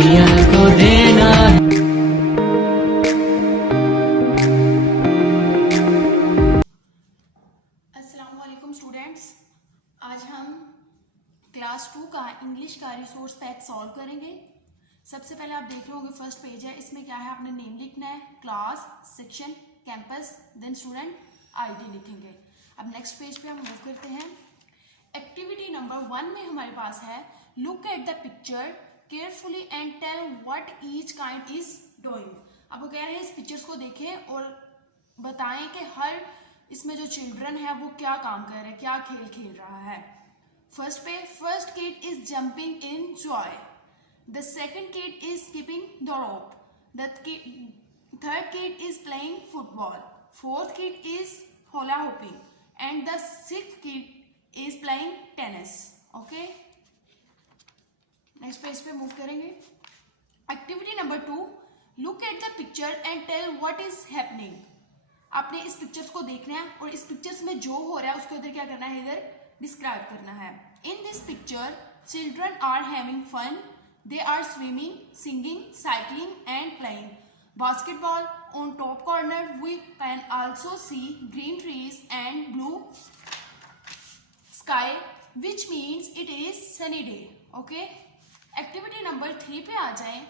दुनिया को देना है। अस्सलाम वालेकुम स्टूडेंट्स, आज हम क्लास 2 का इंग्लिश का रिसोर्स पैक सॉल्व करेंगे। सबसे पहले आप देख रहे होंगे फर्स्ट पेज है, इसमें क्या है, आपने नेम लिखना है, class, section, campus, then student, ID लिखेंगे। अब नेक्स्ट पेज पे हम मूव करते हैं। एक्टिविटी नंबर 1 में हमारे पास है look at the picture carefully and tell what each kind is doing. अब वो कह रहे हैं इस पिक्चर्स को देखें और बताएं कि हर इसमें जो चिल्ड्रन है वो क्या काम कर रहे हैं, क्या खेल खेल रहा है। फर्स्ट पे, first kid is jumping in joy, the second kid is skipping the rope, the third kid is playing football, fourth kid is hula hooping and the sixth kid is playing tennis. Okay, next page पे move करेंगे। Activity number 2, look at the picture and tell what is happening. आपने इस pictures को देखना है और इस pictures में जो हो रहा है उसको इधर क्या करना है, इधर डिस्क्राइब करना है। In this picture children are having fun, they are swimming, singing, cycling and playing basketball. On top corner we can also see green trees and blue sky which means it is sunny day. Okay, activity number 3 पे आ जाएं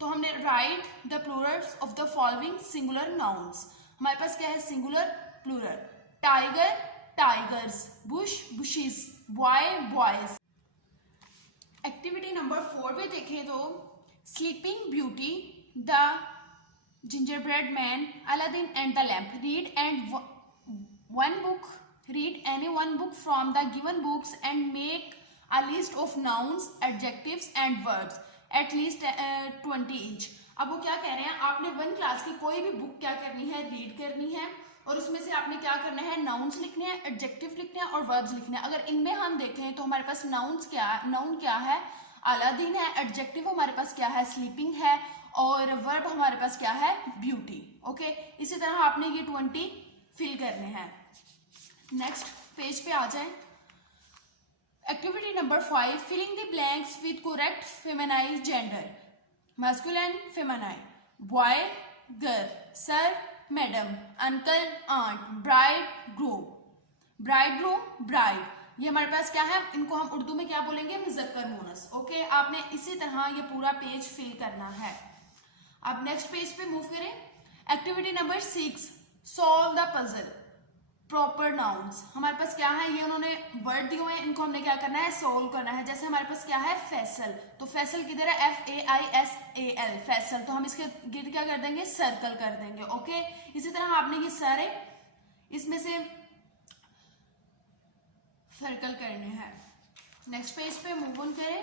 तो हमने write the plurals of the following singular nouns. हमारे पास क्या है, singular, plural. Tiger, tigers, bush, bushes, boy, boys. Activity number 4 पे देखें तो sleeping beauty, the gingerbread man, Aladdin and the lamp. Read and one book, read any one book from the given books and make a list of nouns, adjectives and verbs at least 20 each. अब वो क्या कह रहे हैं, आपने 1 class की कोई भी बुक क्या करनी है, रीड करनी है और उसमें से आपने क्या करना है, नाउन्स लिखने हैं, एडजेक्टिव लिखने हैं और वर्ब्स लिखने हैं। अगर इनमें हम देखें तो हमारे पास नाउन क्या है, अलादीन है, एडजेक्टिव हमारे पास क्या है, स्लीपिंग है और वर्ब हमारे पास क्या है, ब्यूटी। ओके, इसी तरह आपने ये 20 फिल करने हैं। नेक्स्ट पेज पे आ जाए। Activity number 5, filling the blanks with correct feminize gender, masculine, feminine, boy, girl, sir, madam, uncle, aunt, bride, groom, bridegroom, bride। ये हमारे पास क्या है, इनको हम उर्दू में क्या बोलेंगे, मुज़क्कर मोनस। ओके, आपने इसी तरह ये पूरा पेज फिल करना है। अब नेक्स्ट पेज पे मूव करें। Activity number 6, solve the puzzle, proper nouns. हमारे पास क्या है, ये उन्होंने वर्ड दिए हुए हैं, इनको हमने क्या करना है, सोल्व करना है। जैसे हमारे पास क्या है, फैसल, तो फैसल किधर है, FAISAL, फैसल, तो हम इसके गिर्द क्या कर देंगे, सर्कल कर देंगे। ओके, इसी तरह आपने ये सारे इसमें से सर्कल करने हैं। नेक्स्ट पेज पे मूव ऑन करें।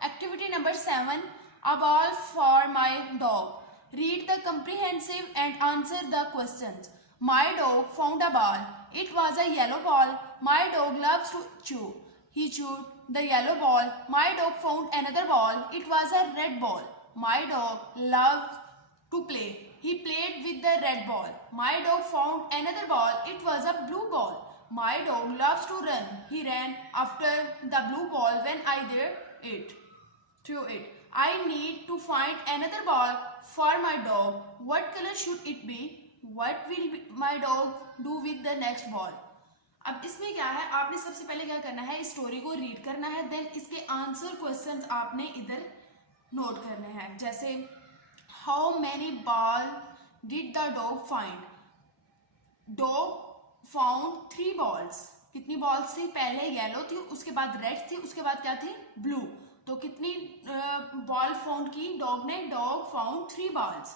Activity number 7, a ball for my dog, read the comprehensive and answer the questions. My dog found a ball. It was a yellow ball. My dog loves to chew. He chewed the yellow ball. My dog found another ball. It was a red ball. My dog loved to play. He played with the red ball. My dog found another ball. It was a blue ball. My dog loves to run. He ran after the blue ball when I threw it. I need to find another ball for my dog. What color should it be? What will my dog do with the next ball? अब इसमें क्या है, आपने सबसे पहले क्या करना है, इस स्टोरी को रीड करना है, देन इसके आंसर क्वेश्चंस आपने इधर नोट करने हैं। जैसे how many ball did the dog find, dog found 3 balls। कितनी बॉल्स थी, पहले येलो थी, उसके बाद रेड थी, उसके बाद क्या थी, ब्लू। तो कितनी बॉल फाउंड की डॉग ने, dog found 3 balls।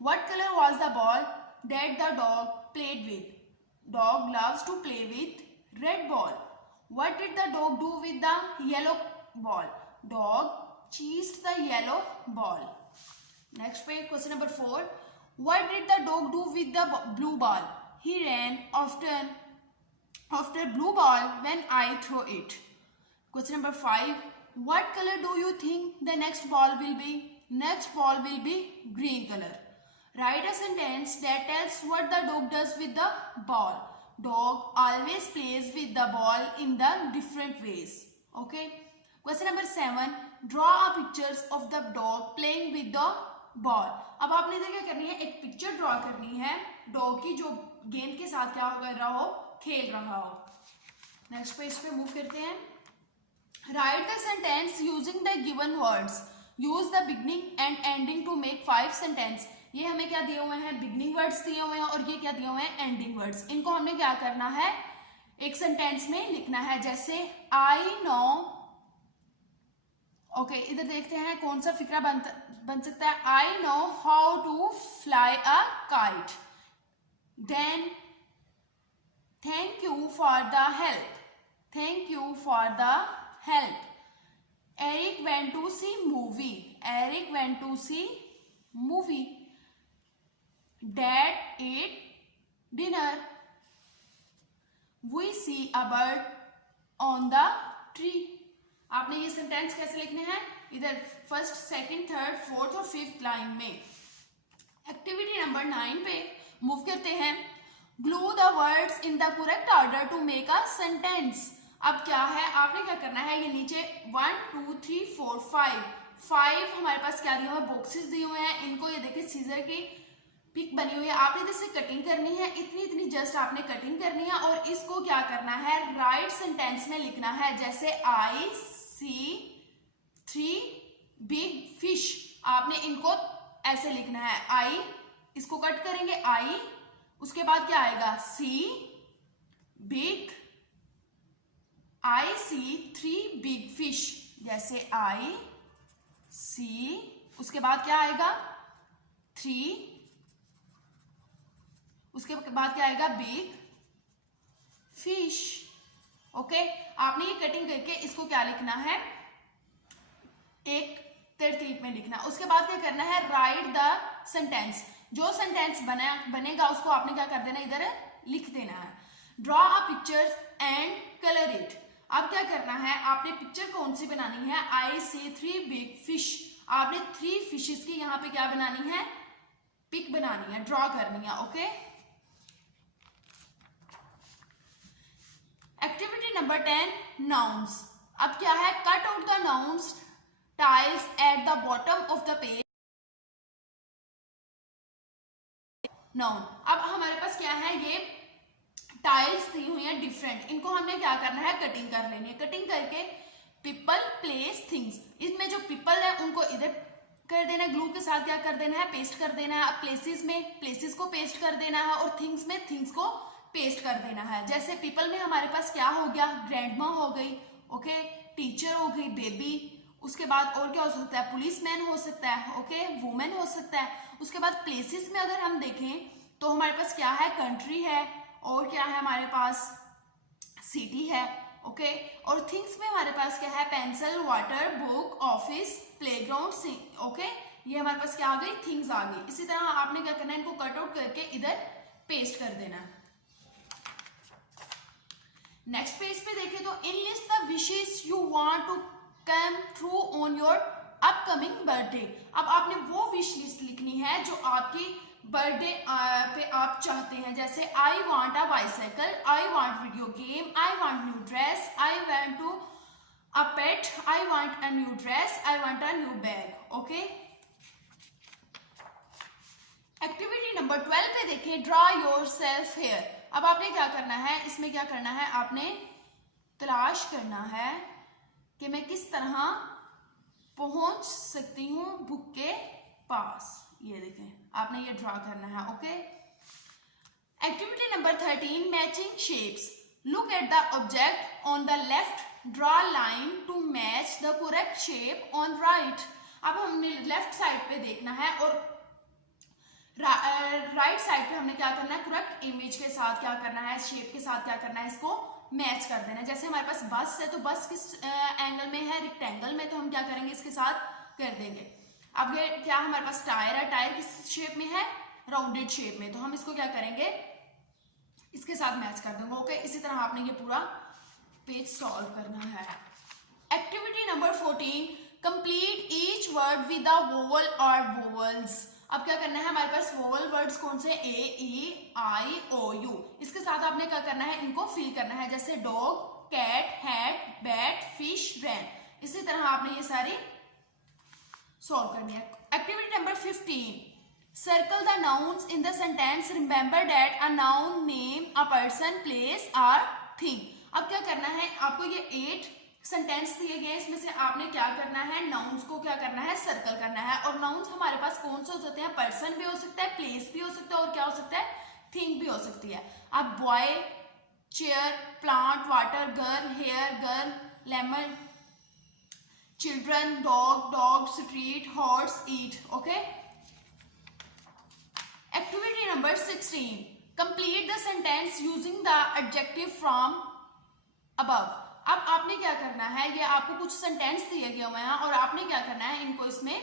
What color was the ball that the dog played with? Dog loves to play with red ball. What did the dog do with the yellow ball? Dog chased the yellow ball. Next page, question number 4. What did the dog do with the blue ball? He ran after blue ball when I threw it. Question number 5. What color do you think the next ball will be? Next ball will be green color. Write a sentence that tells what the dog does with the ball. Dog always plays with the ball in the different ways. Okay. Question number 7. Draw a pictures of the dog playing with the ball. अब आपने इधर क्या करनी है, एक picture draw करनी है dog की जो गेंद के साथ क्या कर रहा हो, खेल रहा हो। नेक्स्ट पेज पे मूव करते हैं। Write the sentence using the given words, use the beginning and ending to make 5 sentence. ये हमें क्या दिए हुए हैं, बिगनिंग वर्ड्स दिए हुए हैं और ये क्या दिए हुए हैं, एंडिंग वर्ड्स। इनको हमने क्या करना है, एक सेंटेंस में लिखना है। जैसे आई नो, ओके इधर देखते हैं कौन सा फिक्रा बन सकता है। I know how to fly a kite, then thank you for the help, thank you for the help. Eric went to see movie, Eric went to see movie. Dad ate dinner. We see a bird on the tree. आपने ये sentence कैसे लिखने हैं, इधर first, second, third, fourth और fifth line में। Activity number 9 पे move करते हैं। Glue the words in the correct order to make a sentence. अब क्या है, आपने क्या करना है, ये नीचे 1 2 3 4 5 हमारे पास क्या दिए हुए हैं, बॉक्सेस दिए हुए हैं। इनको ये देखिए सीजर की पिक बनी हुई है, आपने इधर से कटिंग करनी है, इतनी इतनी जस्ट आपने कटिंग करनी है और इसको क्या करना है, राइट सेंटेंस में लिखना है। जैसे आई सी 3 बिग फिश, आपने इनको ऐसे लिखना है। आई, इसको कट करेंगे, आई, उसके बाद क्या आएगा, सी big, I see 3 big fish। जैसे I see, उसके बाद क्या आएगा, 3, उसके बाद क्या आएगा, big fish। ओके, आपने ये कटिंग करके इसको क्या लिखना है, एक तरतीब में लिखना। उसके बाद क्या करना है, राइट द सेंटेंस। जो सेंटेंस बनेगा उसको आपने क्या कर देना, इधर लिख देना है। Draw a picture and colour it. अब क्या करना है, आपने पिक्चर कौन सी बनानी है, आई सी 3 बिग फिश। आपने 3 फिशेस की यहाँ पे क्या बनानी है, पिक बनानी है, ड्रॉ करनी है। Okay, activity number 10 nouns. अब क्या है, cut out the nouns tiles at the bottom of the page. Noun, अब हमारे पास क्या है, ये टाइल्स दी हुई है डिफरेंट, इनको हमने क्या करना है, कटिंग कर लेनी है। कटिंग करके पीपल प्लेस थिंग्स, इसमें जो पीपल है उनको इधर कर देना है, ग्लू के साथ क्या कर देना है, पेस्ट कर देना है। प्लेसेस में प्लेसेस को पेस्ट कर देना है और थिंग्स में थिंग्स को पेस्ट कर देना है। जैसे पीपल में हमारे पास क्या हो गया, ग्रैंडमा हो गई, ओके, टीचर हो गई, बेबी, उसके बाद और क्या हो सकता है, पुलिसमैन हो सकता है, ओके, वुमेन हो सकता है। उसके बाद प्लेसेस में अगर हम देखें तो हमारे पास क्या है, कंट्री है, और क्या है हमारे पास, सिटी है, ओके। और थिंग्स में हमारे पास क्या है, pencil, water, book, office, playground, okay, ये हमारे पास क्या आ गई, थिंग्स आ गई। इसी तरह आपने क्या करना है, इनको कट आउट करके इधर पेस्ट कर देना है। नेक्स्ट पेज पे देखें तो enlist the wishes you want to come true on your upcoming birthday. अब आपने वो विश लिस्ट लिखनी है जो आपकी बर्थडे पे आप चाहते हैं। जैसे I want a bicycle, I want video game, I want new dress, I want to a pet, I want a new dress, I want a new bag. Okay, activity number 12 पे देखिए, draw your self hair. अब आपने क्या करना है, इसमें क्या करना है, आपने तलाश करना है कि मैं किस तरह पहुंच सकती हूँ बुक के पास। ये देखें, आपने ये ड्रॉ करना है। Okay, activity number 13, matching shapes. Look at the object on the left, draw line to match the correct shape on right. अब हमने लेफ्ट साइड पे देखना है और राइट साइड पे हमने क्या करना है, करेक्ट इमेज के साथ क्या करना है, शेप के साथ क्या करना है, इसको मैच कर देना है। जैसे हमारे पास बस है तो बस किस एंगल में है, रेक्टेंगल में, तो हम क्या करेंगे, इसके साथ कर देंगे। अब ये क्या हमारे पास टायर है, टायर किस शेप में है, राउंडेड शेप में, तो हम इसको क्या करेंगे, इसके साथ मैच कर देंगे। ओके, इसी तरह आपने ये पूरा पेज सॉल्व करना है। Activity number 14, complete each word with the vowel और वोवल्स। अब क्या करना है, हमारे पास वोवल वर्ड्स कौन से, ए, ई, आई, ओ, यू। इसके साथ आपने क्या करना है, इनको फिल करना है। जैसे dog, cat, hat, bat, fish, ran. इसी तरह आपने ये सारी सॉल्व करनी है। Activity number 15, circle the nouns in the sentence, remember that a noun name a person place or thing. अब क्या करना है, आपको ये 8 सेंटेंस दिए गए हैं, इसमें से आपने क्या करना है, नाउन्स को क्या करना है, सर्कल करना है। और नाउन्स हमारे पास कौन से हो सकते हैं, पर्सन भी हो सकता है, प्लेस भी हो सकता है, और क्या हो सकता है, थिंग भी हो सकती है। अब boy, chair, plant, water, girl, hair, girl, lemon, children, dog, street, horse, eat. Okay. Activity number 16, complete the sentence using the adjective from above. अब आपने क्या करना है, ये आपको कुछ सेंटेंस दिए गए हुए हैं और आपने क्या करना है, इनको इसमें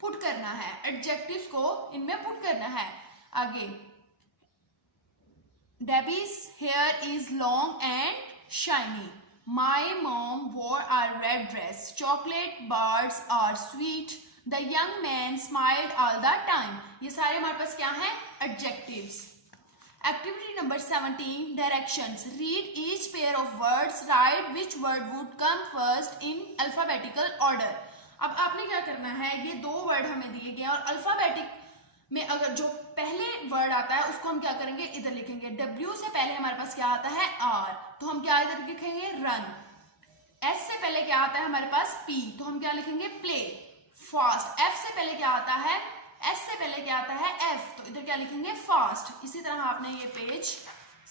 पुट करना है, एडजेक्टिव को इनमें पुट करना है। आगे, Debbie's hair is long and shiny. My mom wore a red dress. Chocolate bars are sweet. The young man smiled all the time. ये सारे हमारे पास क्या हैं, adjectives. Activity number 17, directions. Read each pair of words. Write which word would come first in alphabetical order. अब आपने क्या करना है, ये 2 वर्ड हमें दिए गए और अल्फाबेटिक में अगर जो पहले वर्ड आता है उसको हम क्या करेंगे, इधर लिखेंगे। W से पहले हमारे पास क्या आता है, R, तो हम क्या इधर लिखेंगे, रन। S से पहले क्या आता है हमारे पास, P, तो हम क्या लिखेंगे, प्ले। फास्ट। F से पहले क्या आता है, S से पहले क्या आता है, F, तो इधर क्या लिखेंगे, फास्ट। इसी तरह आपने ये पेज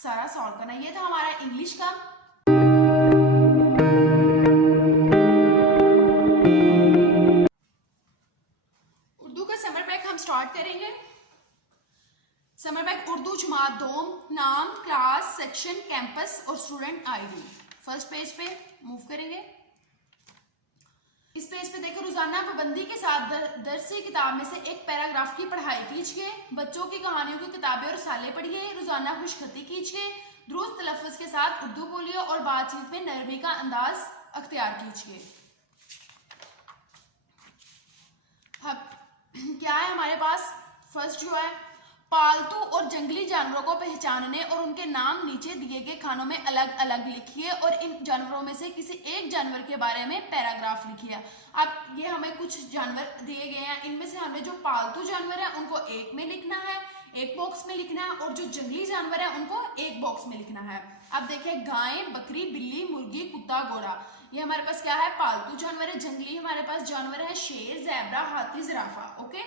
सारा सॉल्व करना है। ये था हमारा इंग्लिश का। उर्दू का समर पैक हम स्टार्ट करेंगे। समर पैक उर्दू जमात 2, नाम, क्लास, सेक्शन, कैंपस और स्टूडेंट आईडी। फर्स्ट पेज पे मूव करेंगे। इस पेज पे देखो, रोजाना पाबंदी के साथ दरसी किताब में से एक पैराग्राफ की पढ़ाई कीजिए। बच्चों की कहानियों की किताबें और रसाले पढ़िए। रोजाना खुशखती कीजिए। दुरुस्त तलफ़्फ़ुज़ के साथ उर्दू बोलिए और बातचीत में नरमी का अंदाज अख्तियार कीजिए। क्या है हमारे पास, फर्स्ट जो है, पालतू और जंगली जानवरों को पहचानने और उनके नाम नीचे दिए गए खानों में अलग अलग लिखिए और इन जानवरों में से किसी एक जानवर के बारे में पैराग्राफ लिखिए। अब ये हमें कुछ जानवर दिए गए हैं, इनमें से हमें जो पालतू जानवर है उनको एक में लिखना है, एक बॉक्स में लिखना है, और जो जंगली जानवर है उनको एक बॉक्स में लिखना है। अब देखिए, गाय, बकरी, बिल्ली, मुर्गी, कुत्ता, घोड़ा, ये हमारे पास क्या है, पालतू जानवर है। जंगली हमारे पास जानवर है शेर, ज़ेब्रा, हाथी, जिराफा। ओके।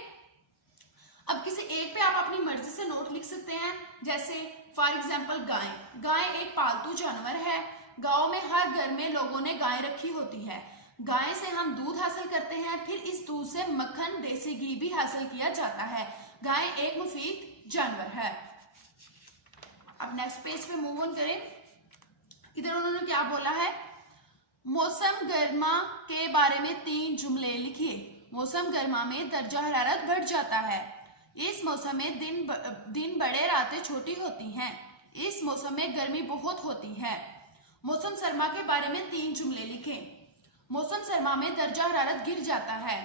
अब किसी एक पे आप अपनी मर्जी से नोट लिख सकते हैं, जैसे फॉर एग्जाम्पल गाय। गाय एक पालतू जानवर है। गांव में हर घर में लोगों ने गाय रखी होती है। गाय से हम दूध हासिल करते हैं, फिर इस दूध से मक्खन, देसी घी भी हासिल किया जाता है। गाय एक मुफीद जानवर है। अब नेक्स्ट पेज पे मूव ऑन करें। इधर उन्होंने क्या बोला है, मौसम गर्मा के बारे में 3 जुमले लिखिए। मौसम गर्मा में दर्जा हरारत बढ़ जाता है। इस मौसम में दिन बड़े, रातें छोटी होती हैं। इस मौसम में गर्मी बहुत होती है। मौसम सरमा के बारे में 3 जुमले लिखें। मौसम सरमा में दर्जा हरारत गिर जाता है।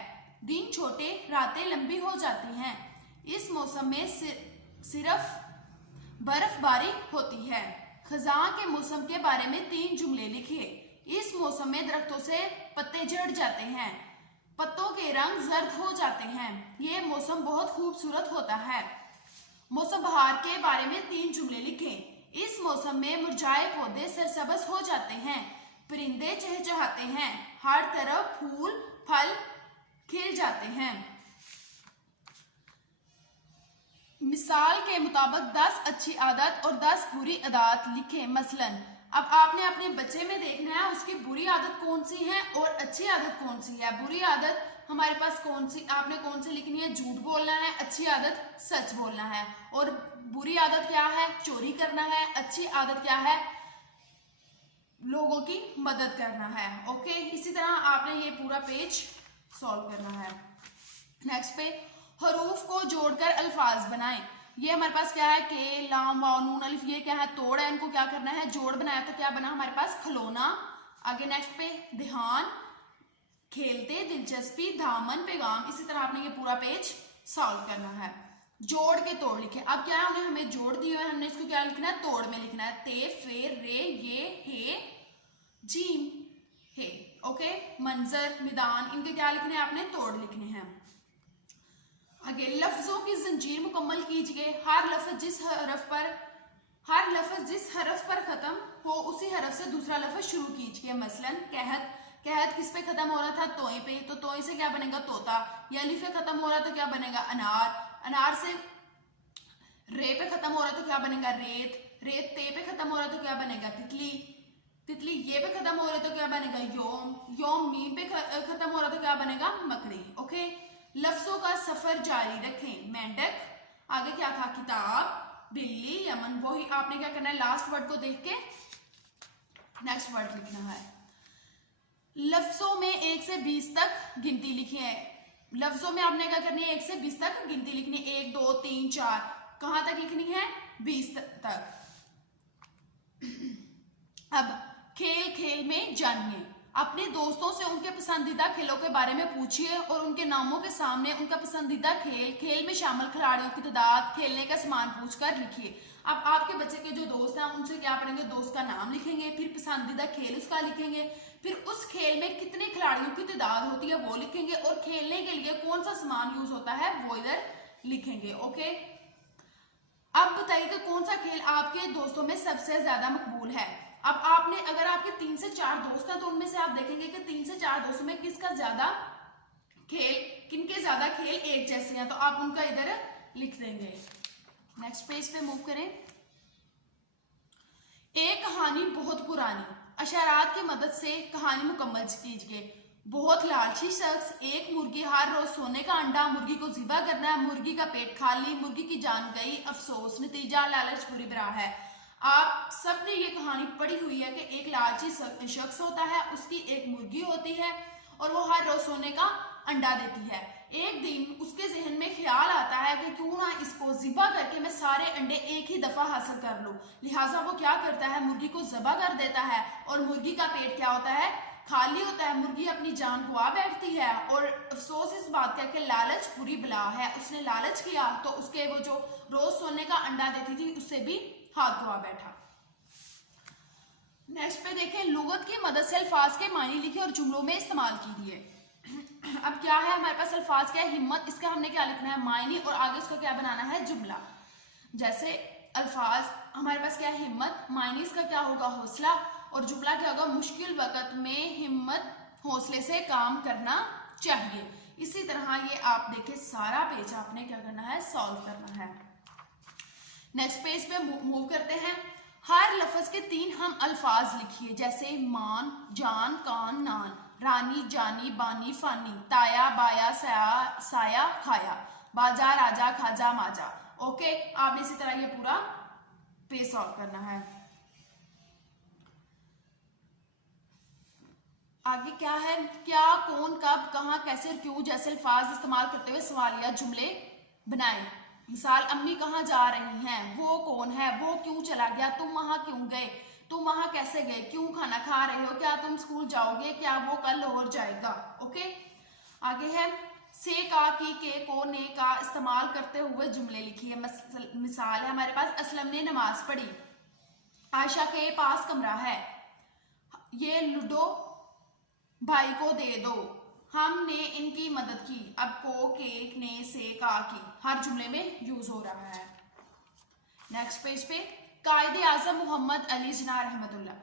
दिन छोटे, रातें लंबी हो जाती हैं। इस मौसम में सिर्फ बर्फबारी होती है। खजां के मौसम के बारे में 3 जुमले लिखिए। इस मौसम में दरख्तों से पत्ते झड़ जाते हैं, पत्तों के रंग जर्द हो जाते हैं। ये मौसम बहुत खूबसूरत होता है। मौसम बहार के बारे में 3 जुमले लिखें। इस मौसम में मुरझाए पौधे सरसब्ज हो जाते हैं, परिंदे चहचहाते हैं, हर तरफ फूल फल खिल जाते हैं। मिसाल के मुताबिक 10 अच्छी आदत और 10 बुरी आदत लिखें। मसलन, अब आपने अपने बच्चे में देखना है उसकी बुरी आदत कौन सी है और अच्छी आदत कौन सी है। बुरी आदत हमारे पास कौन सी, आपने कौन सी लिखनी है, झूठ बोलना है। अच्छी आदत सच बोलना है। और बुरी आदत क्या है, चोरी करना है। अच्छी आदत क्या है, लोगों की मदद करना है। ओके, इसी तरह आपने ये पूरा पेज सॉल्व करना है। नेक्स्ट पे, हरूफ को जोड़कर अल्फाज बनाएं। ये हमारे पास क्या है, के, लाम, वाव, नून, अलिफ, ये क्या है, तोड़ है। इनको क्या करना है, जोड़ बनाया तो क्या बना हमारे पास, खिलौना। आगे नेक्स्ट पे, ध्यान, खेलते, दिलचस्पी, दामन, पैगाम। इसी तरह आपने ये पूरा पेज सॉल्व करना है। जोड़ के तोड़ लिखे। अब क्या है, उन्हें हमें जोड़ दिए हुए, हमने इसको क्या लिखना है, तोड़ में लिखना है। ते, फे, रे, ये, हे, जीम, हे। ओके, मंजर, मैदान, इनके क्या लिखने हैं आपने? तोड़ लिखने हैं। आगे लफ्जों की जंजीर मुकम्मल कीजिए। हर लफ्ज जिस हरफ पर खत्म हो उसी हरफ से दूसरा लफ्ज शुरू कीजिए। मसलन कहत, कहत किस पे खत्म हो रहा था? तोय पे, तो तोय से क्या बनेगा? तोता। या अलिफ पे खत्म हो रहा तो क्या बनेगा? अनार। अनार से रे पे खत्म हो रहा तो क्या बनेगा? रेत। रेत ते पे खत्म हो रहा तो क्या बनेगा? तितली। तितली ये पे खत्म हो रहा तो क्या बनेगा? योम। योम मीम पे खत्म हो रहा तो क्या बनेगा? मकड़ी। ओके, लफ्जों का सफर जारी रखें। मेंढक, आगे क्या था? किताब, बिल्ली, यमन। वही आपने क्या करना है? लास्ट वर्ड को देख के नेक्स्ट वर्ड लिखना है। लफ्जों में 1 से 20 तक गिनती लिखी है। लफ्जों में आपने क्या करनी है? 1 से 20 तक गिनती लिखनी है। 1 2 3 4, कहां तक लिखनी है? 20 तक। अब खेल खेल में जानिए। अपने दोस्तों से उनके पसंदीदा खेलों के बारे में पूछिए और उनके नामों के सामने उनका पसंदीदा खेल, खेल में शामिल खिलाड़ियों की तादाद, खेलने का सामान पूछकर लिखिए। अब आपके बच्चे के जो दोस्त हैं उनसे क्या पढ़ेंगे? दोस्त का नाम लिखेंगे, फिर पसंदीदा खेल उसका लिखेंगे, फिर उस खेल में कितने खिलाड़ियों की तादाद होती है वो लिखेंगे, और खेलने के लिए कौन सा सामान यूज होता है वो इधर लिखेंगे। ओके, अब बताइए कि कौन सा खेल आपके दोस्तों में सबसे ज्यादा मकबूल है। अब आपने अगर आपके 3 से 4 दोस्त हैं तो उनमें से आप देखेंगे कि 3 से 4 दोस्तों में किसका ज्यादा खेल, किनके ज्यादा खेल एक जैसे हैं, तो आप उनका इधर लिख देंगे। नेक्स्ट पेज पे मूव करें। एक कहानी बहुत पुरानी, अशारात की मदद से कहानी मुकम्मल कीजिए। बहुत लालची शख्स, एक मुर्गी, हर रोज सोने का अंडा, मुर्गी को ज़िबा करना है, मुर्गी का पेट खाली, मुर्गी की जान गई, अफसोस, नतीजा लालच बुरी बरा है। आप सबने ये कहानी पढ़ी हुई है कि एक लालची शख्स होता है, उसकी एक मुर्गी होती है और वो हर रोज सोने का अंडा देती है। एक दिन उसके जहन में ख्याल आता है कि क्यों ना इसको ज़िबा करके मैं सारे अंडे एक ही दफा हासिल कर लूं। लिहाजा वो क्या करता है? मुर्गी को ज़िबा कर देता है और मुर्गी का पेट क्या होता है? खाली होता है। मुर्गी अपनी जान गवा बैठती है और अफसोस इस बात का कि लालच बुरी बला है, उसने लालच किया तो उसके वो जो रोज सोने का अंडा देती थी उससे भी हाथ धोआ बैठा। नेक्स्ट पे देखें, लुगत की मदद से अल्फाज के मायने लिखे और जुमलों में इस्तेमाल कीजिए। अब क्या है हमारे पास? अल्फाज क्या है? हिम्मत, इसका हमने क्या लिखना है? मायने, और आगे इसका क्या बनाना है? जुमला। जैसे अल्फाज हमारे पास क्या है? हिम्मत, मायने इसका क्या होगा? हौसला, और जुमला क्या होगा? मुश्किल वक्त में हिम्मत हौसले से काम करना चाहिए। इसी तरह ये आप देखें सारा पेज आपने क्या करना है? सॉल्व करना है। नेक्स्ट पेज पे मूव करते हैं। हर लफ्ज के 3 हम अल्फाज लिखिए, जैसे मान, जान, कान, नान, रानी, जानी, बानी, फानी, ताया, बाया, साया, खाया, बाजा, राजा, खाजा, माजा। ओके, आपने इसी तरह ये पूरा पेज सॉल्व करना है। आगे क्या है? क्या, कौन, कब, कहां, कैसे और क्यों जैसे अल्फाज इस्तेमाल करते हुए सवालिया जुमले बनाए। मिसाल, अम्मी कहाँ जा रही हैं, वो कौन है, वो क्यों चला गया, तुम वहां क्यों गए, तुम वहां कैसे गए, क्यों खाना खा रहे हो, क्या तुम स्कूल जाओगे, क्या वो कल लाहौर जाएगा। ओके, आगे है से, का, की, के, को, ने का इस्तेमाल करते हुए जुमले लिखिए। मिसाल है हमारे पास, असलम ने नमाज पढ़ी, आयशा के पास कमरा है, ये लूडो भाई को दे दो, हमने इनकी मदद की। अब को, के, ने, से, का, की हर जुमले में यूज हो रहा है। नेक्स्ट पेज पे कायदे आजम मोहम्मद अली जिन्ना रहमतुल्लाह।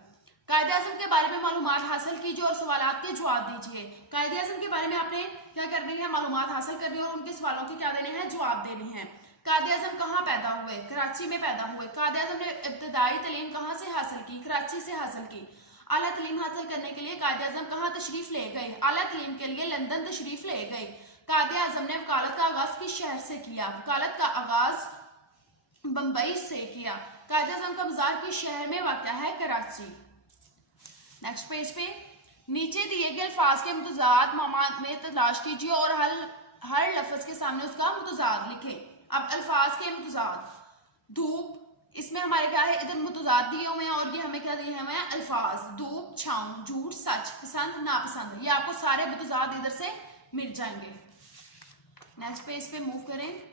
कायदे आजम के बारे में मालूमात हासिल कीजिए और सवालात के जवाब दीजिए। कायदे आजम के बारे में आपने क्या करनी है? मालूमात हासिल करनी है और उनके सवालों के क्या देने हैं? जवाब देने हैं। कायदे आजम कहाँ पैदा हुए? कराची में पैदा हुए। कायदे आजम ने इब्तदाई तालीम कहाँ से हासिल की? कराची से हासिल की। आला तालीम हासिल करने के लिए कायदे आजम कहाँ तशरीफ ले गए? आला तालीम के लिए लंदन तशरीफ ले गए। कायदे आजम ने वकालत का आगाज किस शहर से किया? वकालत का आगाज बंबई से किया। कायदे आजम का मजार किस शहर में वाक़या है? कराची। नेक्स्ट पेज पे नीचे दिए गए अल्फाज के मुतजाद मामात में तलाश कीजिए और हर लफ्ज के सामने उसका मुतजाद लिखे। अब अल्फाज के मुतजाद, धूप, इसमें हमारे क्या है? इधर मुतजाद दिए हुए हैं और ये हमें क्या दिए हुए हैं? अल्फाज। धूप, छाँव, झूठ, सच, पसंद, नापसंद, ये आपको सारे मुतजाद इधर से मिल जाएंगे। नेक्स्ट पेज पे मूव करें।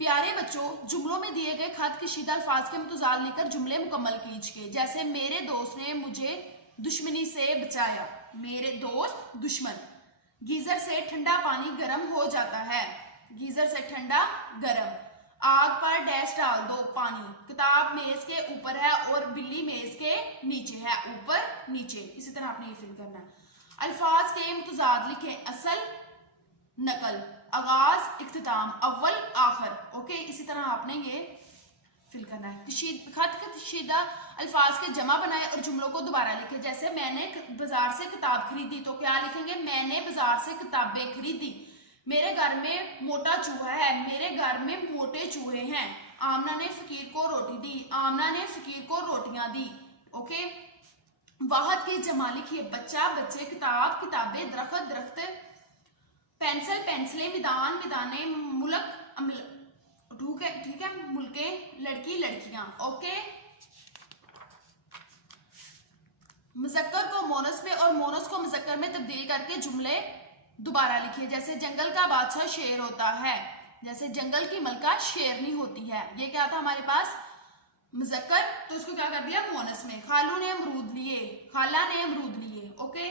प्यारे बच्चों, जुमलों में दिए गए खत कशीदा अल्फाज के मुतजाद लेकर जुमले मुकम्मल कीजिए। जैसे, मेरे दोस्त ने मुझे दुश्मनी से बचाया, मेरे दोस्त दुश्मन। गीजर से ठंडा पानी गर्म हो जाता है, गीजर से ठंडा गर्म। आग पर डैश डाल दो पानी, किताब मेज के ऊपर है और बिल्ली मेज के नीचे है, ऊपर नीचे। इसी तरह आपने ये फिल करना है। अल्फाज के मुतजाद लिखे, असल नकल, आगाज इख्तिताम, अव्वल आखिर। ओके, इसी तरह आपने ये फिल करना है। खत कशीदा अल्फाज के जमा बनाए और जुमलों को दोबारा लिखे। जैसे मैंने बाजार से किताब खरीदी, तो क्या लिखेंगे, मैंने बाजार से किताबें खरीदी। मेरे घर में मोटा चूहा है, मेरे घर में मोटे चूहे हैं। आमना ने फकीर को रोटी दी, आमना ने फकीर को रोटियां दी। ओके, वाहद की जमा लिखिए, बच्चा बच्चे, किताब किताबें, दरख्त दरख्त, पेंसिल पेंसिलें, मैदान मैदाने, मुल्क ठीक है, मुल्के, लड़की लड़कियां। ओके, मुज़क्कर को मोनस में और मोनस को मुज़क्कर में तब्दील करके जुमले दोबारा लिखिए। जैसे जंगल का बादशाह शेर होता है, जैसे जंगल की मलका शेरनी होती है। ये क्या था हमारे पास, मुज़क्कर, तो इसको क्या कर दिया मोनस में। खालू ने अमरूद लिए, खाला ने अमरूद लिए। ओके,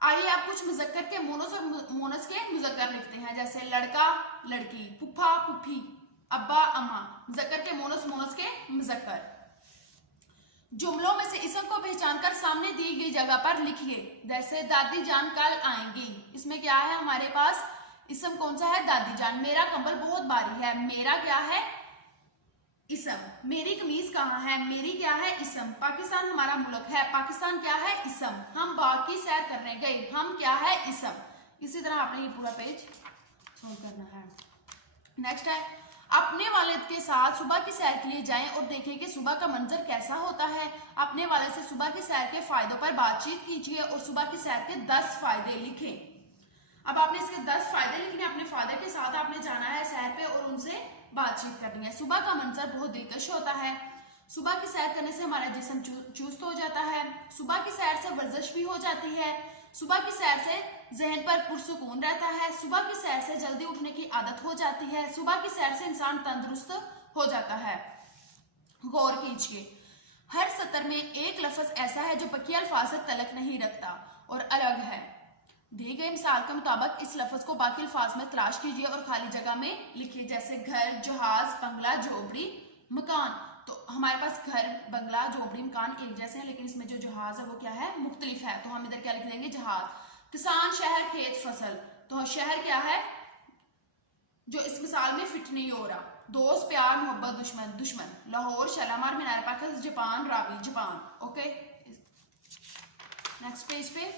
आइए आप कुछ मुज़क्कर के मोनस और मोनस के मुज़क्कर लिखते हैं। जैसे लड़का लड़की, पुप्पा पुप्पी, अब्बा अम्मा। मुज़क्कर के मोनस, मोनस के मुज़क्कर। जुमलों में से इसम को पहचान कर सामने दी गई जगह पर लिखिए। जैसे दादी जान कल आएंगी, इसमें क्या है हमारे पास, इसम कौन सा है, दादी जान। मेरा कंबल बहुत भारी है, मेरा क्या है, इसम। मेरी कमीज कहाँ है, मेरी क्या है, इसम। पाकिस्तान हमारा मुल्क है, पाकिस्तान क्या है, इसम। हम बाग की सैर करने गए, हम क्या है, इसम। इसी तरह आपने ये पूरा पेज सोल्व करना है। नेक्स्ट है, अपने वालिद के साथ सुबह की सैर के लिए जाएं और देखें कि सुबह का मंजर कैसा होता है। अपने वालिद से सुबह की सैर के फायदों पर बातचीत कीजिए और सुबह की सैर के 10 फायदे लिखें। अब आपने इसके 10 फायदे लिखने, अपने फादर के साथ आपने जाना है सैर पे और उनसे बातचीत करनी है। सुबह का मंजर बहुत दिलकश होता है, सुबह की सैर करने से हमारा जिस्म चुस्त हो जाता है, सुबह की सैर से वर्जिश भी हो जाती है, सुबह की सैर से जहन पर पुरसुकून रहता है, सुबह की सैर से जल्दी उठने की आदत हो जाती है, सुबह की सैर से इंसान तंदुरुस्त हो जाता है। गौर कीजिए, हर सतर में एक लफ्ज ऐसा है जो बाकी अल्फाज से तलक नहीं रखता और अलग है। दी गई मिसाल के मुताबिक इस लफ्ज को बाकी अल्फाज में तलाश कीजिए और खाली जगह में लिखिए। जैसे घर, जहाज, बंगला, झोपड़ी, मकान। तो हमारे पास घर, बंगला, झोपड़ी, मकान एक जैसे हैं, लेकिन इसमें जो जहाज है वो क्या है, मुख्तलिफ है। तो हम इधर क्या लिख देंगे, जहाज। किसान, शहर, खेत, फसल। तो शहर क्या है जो इस मिसाल में फिट नहीं हो रहा। दोस्त, प्यार, मोहब्बत, दुश्मन, दुश्मन। लाहौर, शालामार, मीनार पाकिस, Japan, Ravi, Japan. Okay, next page पे,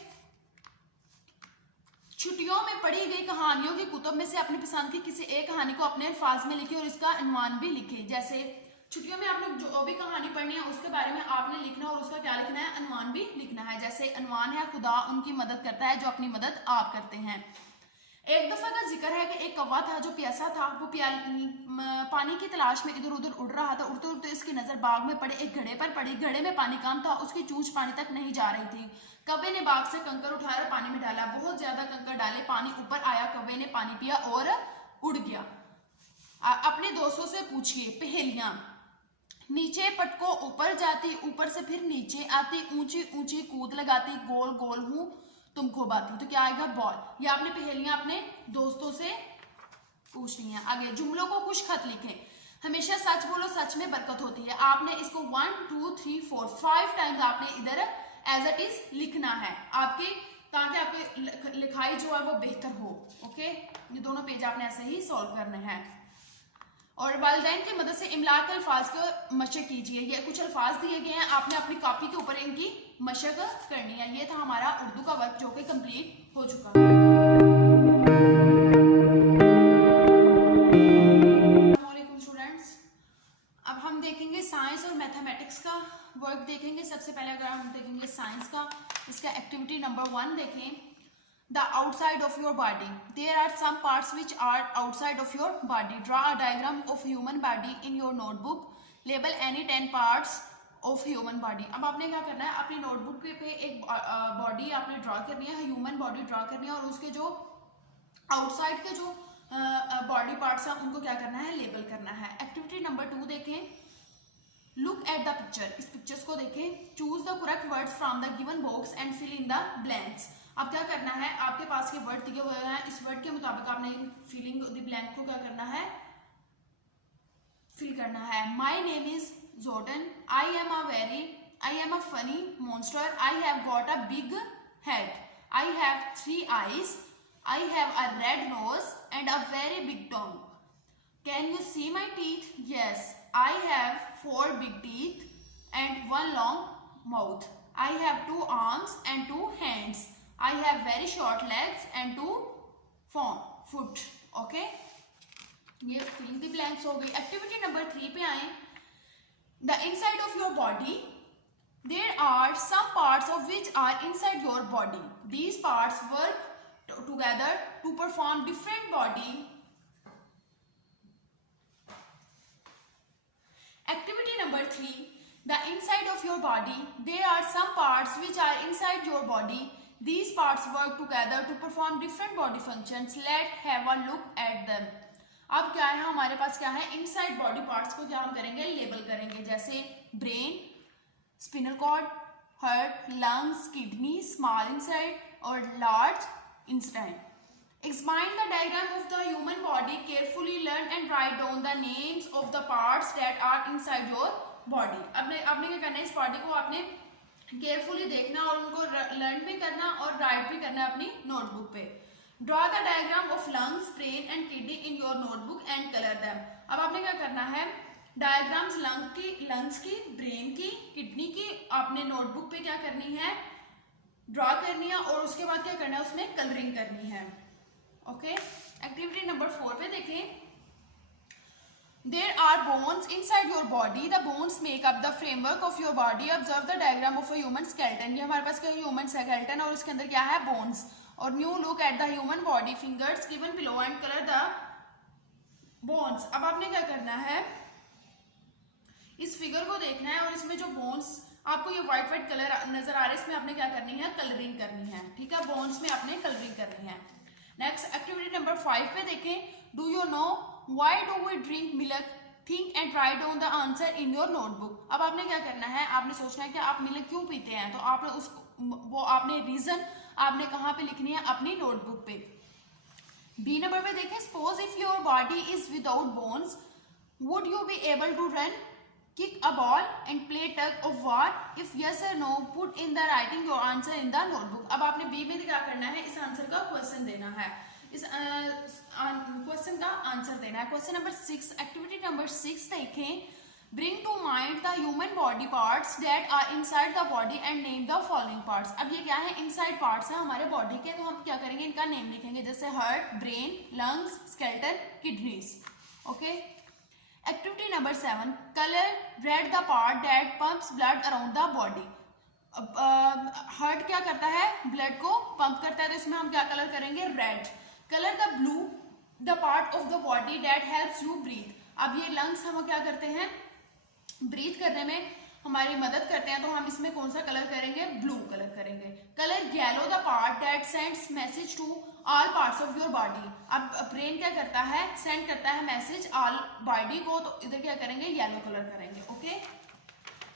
छुट्टियों में पढ़ी गई कहानियों की कुतुब में से अपनी पसंद की किसी एक कहानी को अपने अल्फाज में लिखिए और इसका अनुमान भी लिखिए। जैसे छुट्टियों में आपने जो भी कहानी पढ़नी है उसके बारे में आपने लिखना और उसका क्या लिखना है, अनुमान भी लिखना है। जैसे अनुमान है, खुदा उनकी मदद करता है जो अपनी मदद आप करते हैं। एक दफा का जिक्र है कि एक कौवा था जो प्यासा था, वो पानी की तलाश में इधर उधर उड़ रहा था। उड़ते उड़ते इसकी नजर बाग में पड़े, एक घड़े पर पड़ी। घड़े में पानी कम था, उसकी चूंच पानी तक नहीं जा रही थी। कौवे ने बाग से कंकर उठाकर पानी में डाला, बहुत ज्यादा कंकर डाले, पानी ऊपर आया। कौवे ने पानी पिया और उड़ गया। अपने दोस्तों से पूछिए पहेलियां। नीचे पटको ऊपर जाती, ऊपर से फिर नीचे आती, ऊंची ऊंची कूद लगाती, गोल गोल हूं तुमको बाती। तो क्या आएगा, बॉल। ये आपने पहेलियां अपने दोस्तों से पूछनी है। आगे, जुमलों को कुछ खत लिखें। हमेशा सच बोलो, सच में बरकत होती है। आपने इसको 1 2 3 4 5 टाइम्स आपने इधर एज इट इज लिखना है, आपकी ताकि आपकी लिखाई जो है वो बेहतर हो। ओके, ये दोनों पेज आपने ऐसे ही सॉल्व करने हैं। और वालिदैन की मदद से इमला के अल्फाज को मशक कीजिए। ये कुछ अल्फाज दिए गए हैं, आपने अपनी कॉपी के ऊपर इनकी मशक करनी है। ये था हमारा उर्दू का वर्क जो कि कंप्लीट हो चुका है। अस्सलामुअलैकुम स्टूडेंट्स, अब हम देखेंगे साइंस और मैथमेटिक्स का वर्क देखेंगे। सबसे पहले अगर हम देखेंगे साइंस का, इसका एक्टिविटी नंबर 1 देखें। The outside of your body. There are some parts which are outside of your body. Draw a diagram of human body in your notebook. Label any 10 parts of human body. अब आपने क्या करना है, अपनी notebook पे एक body आपने draw करनी है, ह्यूमन बॉडी ड्रॉ करनी है और उसके जो आउटसाइड के जो बॉडी पार्ट्स हैं उनको क्या करना है, लेबल करना है। एक्टिविटी नंबर 2 देखें। लुक एट द पिक्चर, इस पिक्चर्स को देखें, choose the correct words from the given box and fill in the blanks. अब क्या करना है, आपके पास के वर्ड दिए हुए हैं, इस वर्ड के मुताबिक आपने फिलिंग द ब्लैंक को क्या करना है, फिल करना है। My name is Jordan, I am a funny monster, I have got a big head, I have 3 eyes, I have a red nose and a very big tongue. Can you see my teeth? Yes, I have 4 big teeth and 1 long mouth. I have 2 arms and 2 hands. I have very short legs and 2 foot. Okay? ये fill the blanks हो गई। Activity number 3 पे आए। The inside of your body. There are some parts of which are inside your body. These parts work together to perform different body activity. Number 3, the inside of your body. There are some parts which are inside your body. These parts work together to perform different body functions. Let's have a look at them. अब क्या है, हमारे पास क्या है, inside body parts को क्या हम करेंगे, लेबल करेंगे, जैसे brain, spinal cord, heart, lungs, kidney, small inside और large inside. Examine the diagram of the human body carefully. Learn and write down the names of the parts that are inside your body. आपने क्या करना है, इस body को आपने carefully देखना और उनको लर्न भी करना और राइट भी करना है अपनी नोटबुक पे। Draw the diagram of lungs, brain and kidney in your notebook and color them. अब आपने क्या करना है, डायग्राम्स लंग्स की, ब्रेन की, किडनी की आपने नोटबुक पे क्या करनी है, ड्रॉ करनी है और उसके बाद क्या करना है, उसमें कलरिंग करनी है। ओके, एक्टिविटी नंबर 4 पे देखें। There are bones inside your body. The bones make up the framework of your body. Observe the diagram of a human skeleton. ये हमारे पास क्या है, ह्यूमन स्केलेटन और उसके अंदर क्या है, बोन्स। और new look at the human body, fingers given below and colour the bones. अब आपने क्या करना है, इस फिगर को देखना है और इसमें जो बोन्स आपको ये व्हाइट कलर नजर आ रहा है, इसमें आपने क्या करनी है, कलरिंग करनी है। ठीक है, बोन्स में आपने कलरिंग करनी है। नेक्स्ट एक्टिविटी नंबर 5 पे देखें। Do you know why do we drink milk? Think and write down the answer in your notebook. अब आपने क्या करना है, आपने सोचना है कि आप मिल्क क्यों पीते हैं, तो आपने आपने रीजन आपने कहाँ पे लिखनी है, अपनी नोटबुक पे। बी नंबर पे देखें। Suppose if your body is without bones, would you be able to run, kick a ball and play tug of war? If yes or no, put in the writing your answer in the notebook. अब आपने B में क्या करना है, इस answer का question देना है, इस क्वेश्चन का आंसर देना है। क्वेश्चन नंबर 6, एक्टिविटी नंबर 6 देखें। Bring to mind the human body parts that are inside the body and name the following parts. अब ये क्या है, इनसाइड पार्ट्स हैं हमारे बॉडी के, तो हम क्या करेंगे, इनका नेम लिखेंगे, जैसे heart, brain, lungs, skeleton, kidneys. Okay, activity number 7, colour read the part that pumps blood around the body. Heart क्या करता है, ब्लड को पंप करता है, तो इसमें हम क्या कलर करेंगे, red. Colour the blue the part of the body that helps you breathe. अब ये लंग्स हम क्या करते हैं, ब्रीथ करने में हमारी मदद करते हैं, तो हम इसमें कौन सा कलर करेंगे, ब्लू कलर करेंगे। Colour yellow the part that sends message to all parts of your body. अब ब्रेन क्या करता है, सेंड करता है मैसेज ऑल बॉडी को, तो इधर क्या करेंगे, येलो कलर करेंगे। ओके,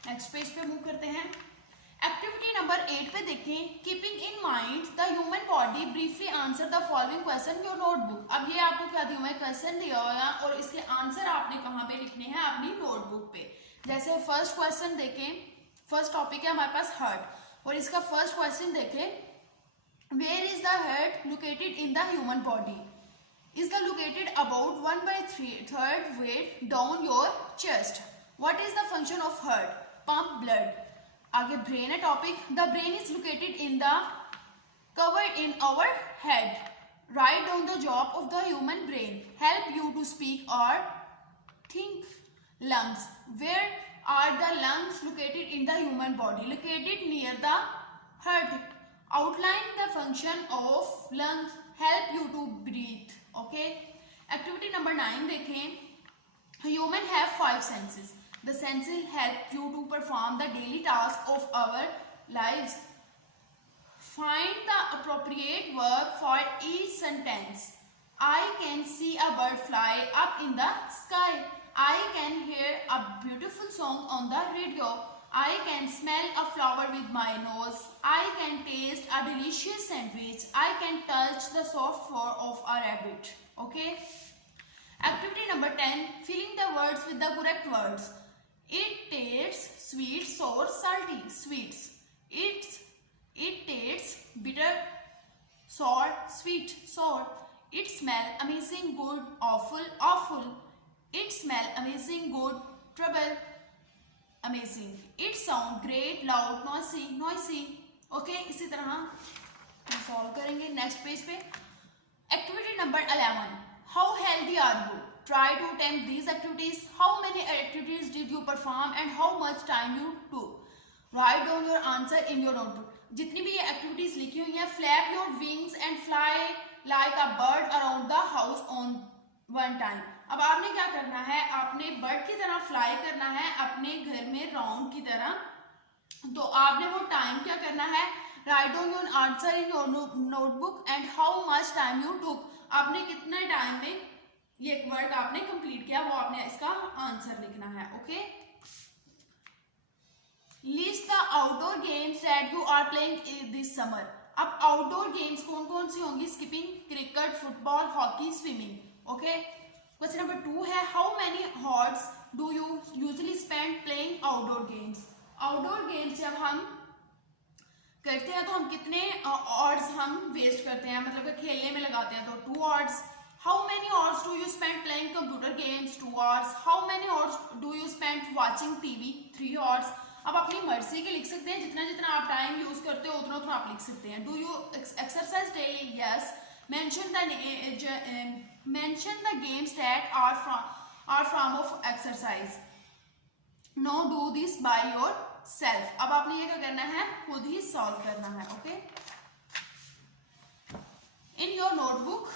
नेक्स्ट पेज पे मूव करते हैं। एक्टिविटी नंबर 8 पे देखें। Keeping in mind the human body, briefly answer the following question your notebook. अब ये आपको क्या दिया हुआ है, क्वेश्चन दिया हुआ है और इसके आंसर आपने कहाँ पे लिखने हैं, अपनी नोटबुक पे। जैसे फर्स्ट क्वेश्चन देखें, फर्स्ट टॉपिक है हमारे पास हार्ट, और इसका फर्स्ट क्वेश्चन देखें, where is the heart located in the human body? Is the located about 1/3 weight down your chest. What is the function of heart? Pump blood. आगे brain है topic. The brain is located in the covered in our head. Write down the job of the human brain. Help you to speak or think. Lungs. Where are the lungs located in the human body? Located near the heart. Outline the function of lungs. Help you to breathe. Okay. Activity number 9 देखें. Human have 5 senses. The senses help you to perform the daily tasks of our lives. Find the appropriate verb for each sentence. I can see a bird fly up in the sky. I can hear a beautiful song on the radio. I can smell a flower with my nose. I can taste a delicious sandwich. I can touch the soft fur of a rabbit. Okay. Activity number 10. Filling the words with the correct words. It tastes sweet, sour, salty. Sweets. It tastes bitter, sour, sweet, sour. It smell amazing, good, awful, awful. It smell amazing, good, trouble, amazing. It sound great, loud, noisy, noisy. Okay, इसी तरह हम solve करेंगे next page पे. Activity number 11. How healthy are you? Try to attempt these activities. How many activities did you perform and how much time you took? Write down your answer in your notebook. जितनी भी ये activities लिखी हुई हैं, flap your wings and fly like a bird around the house on one time. अब आपने क्या करना है, आपने बर्ड की तरह फ्लाई करना है अपने घर में राउंड की तरह. तो आपने वो टाइम क्या करना है, write down your answer in your notebook and how much time you took. आपने कितने टाइम में ये वर्क आपने कंप्लीट किया, वो आपने इसका आंसर लिखना है. Okay. List the outdoor games that you are playing this summer. अब आउटडोर गेम्स कौन कौन सी होंगी? Skipping, cricket, football, hockey, swimming. Okay. Question number 2 है, how many hours do you usually spend playing outdoor games. Outdoor games जब हम करते हैं तो हम कितने ऑर्ड्स हम वेस्ट करते हैं, मतलब कि खेलने में लगाते हैं. तो 2 odds. How many odds do you spend playing computer games? 2 odds. How many odds do you spend watching TV? 3 odds. अब अपनी मर्जी के लिख सकते हैं, जितना जितना आप टाइम यूज करते हो उतना उतना आप लिख सकते हैं. Do you exercise daily? Yes. mention the games that are form of exercise. No, do this by yourself. अब आपने ये क्या करना है, खुद ही सॉल्व करना है. Okay. In your notebook,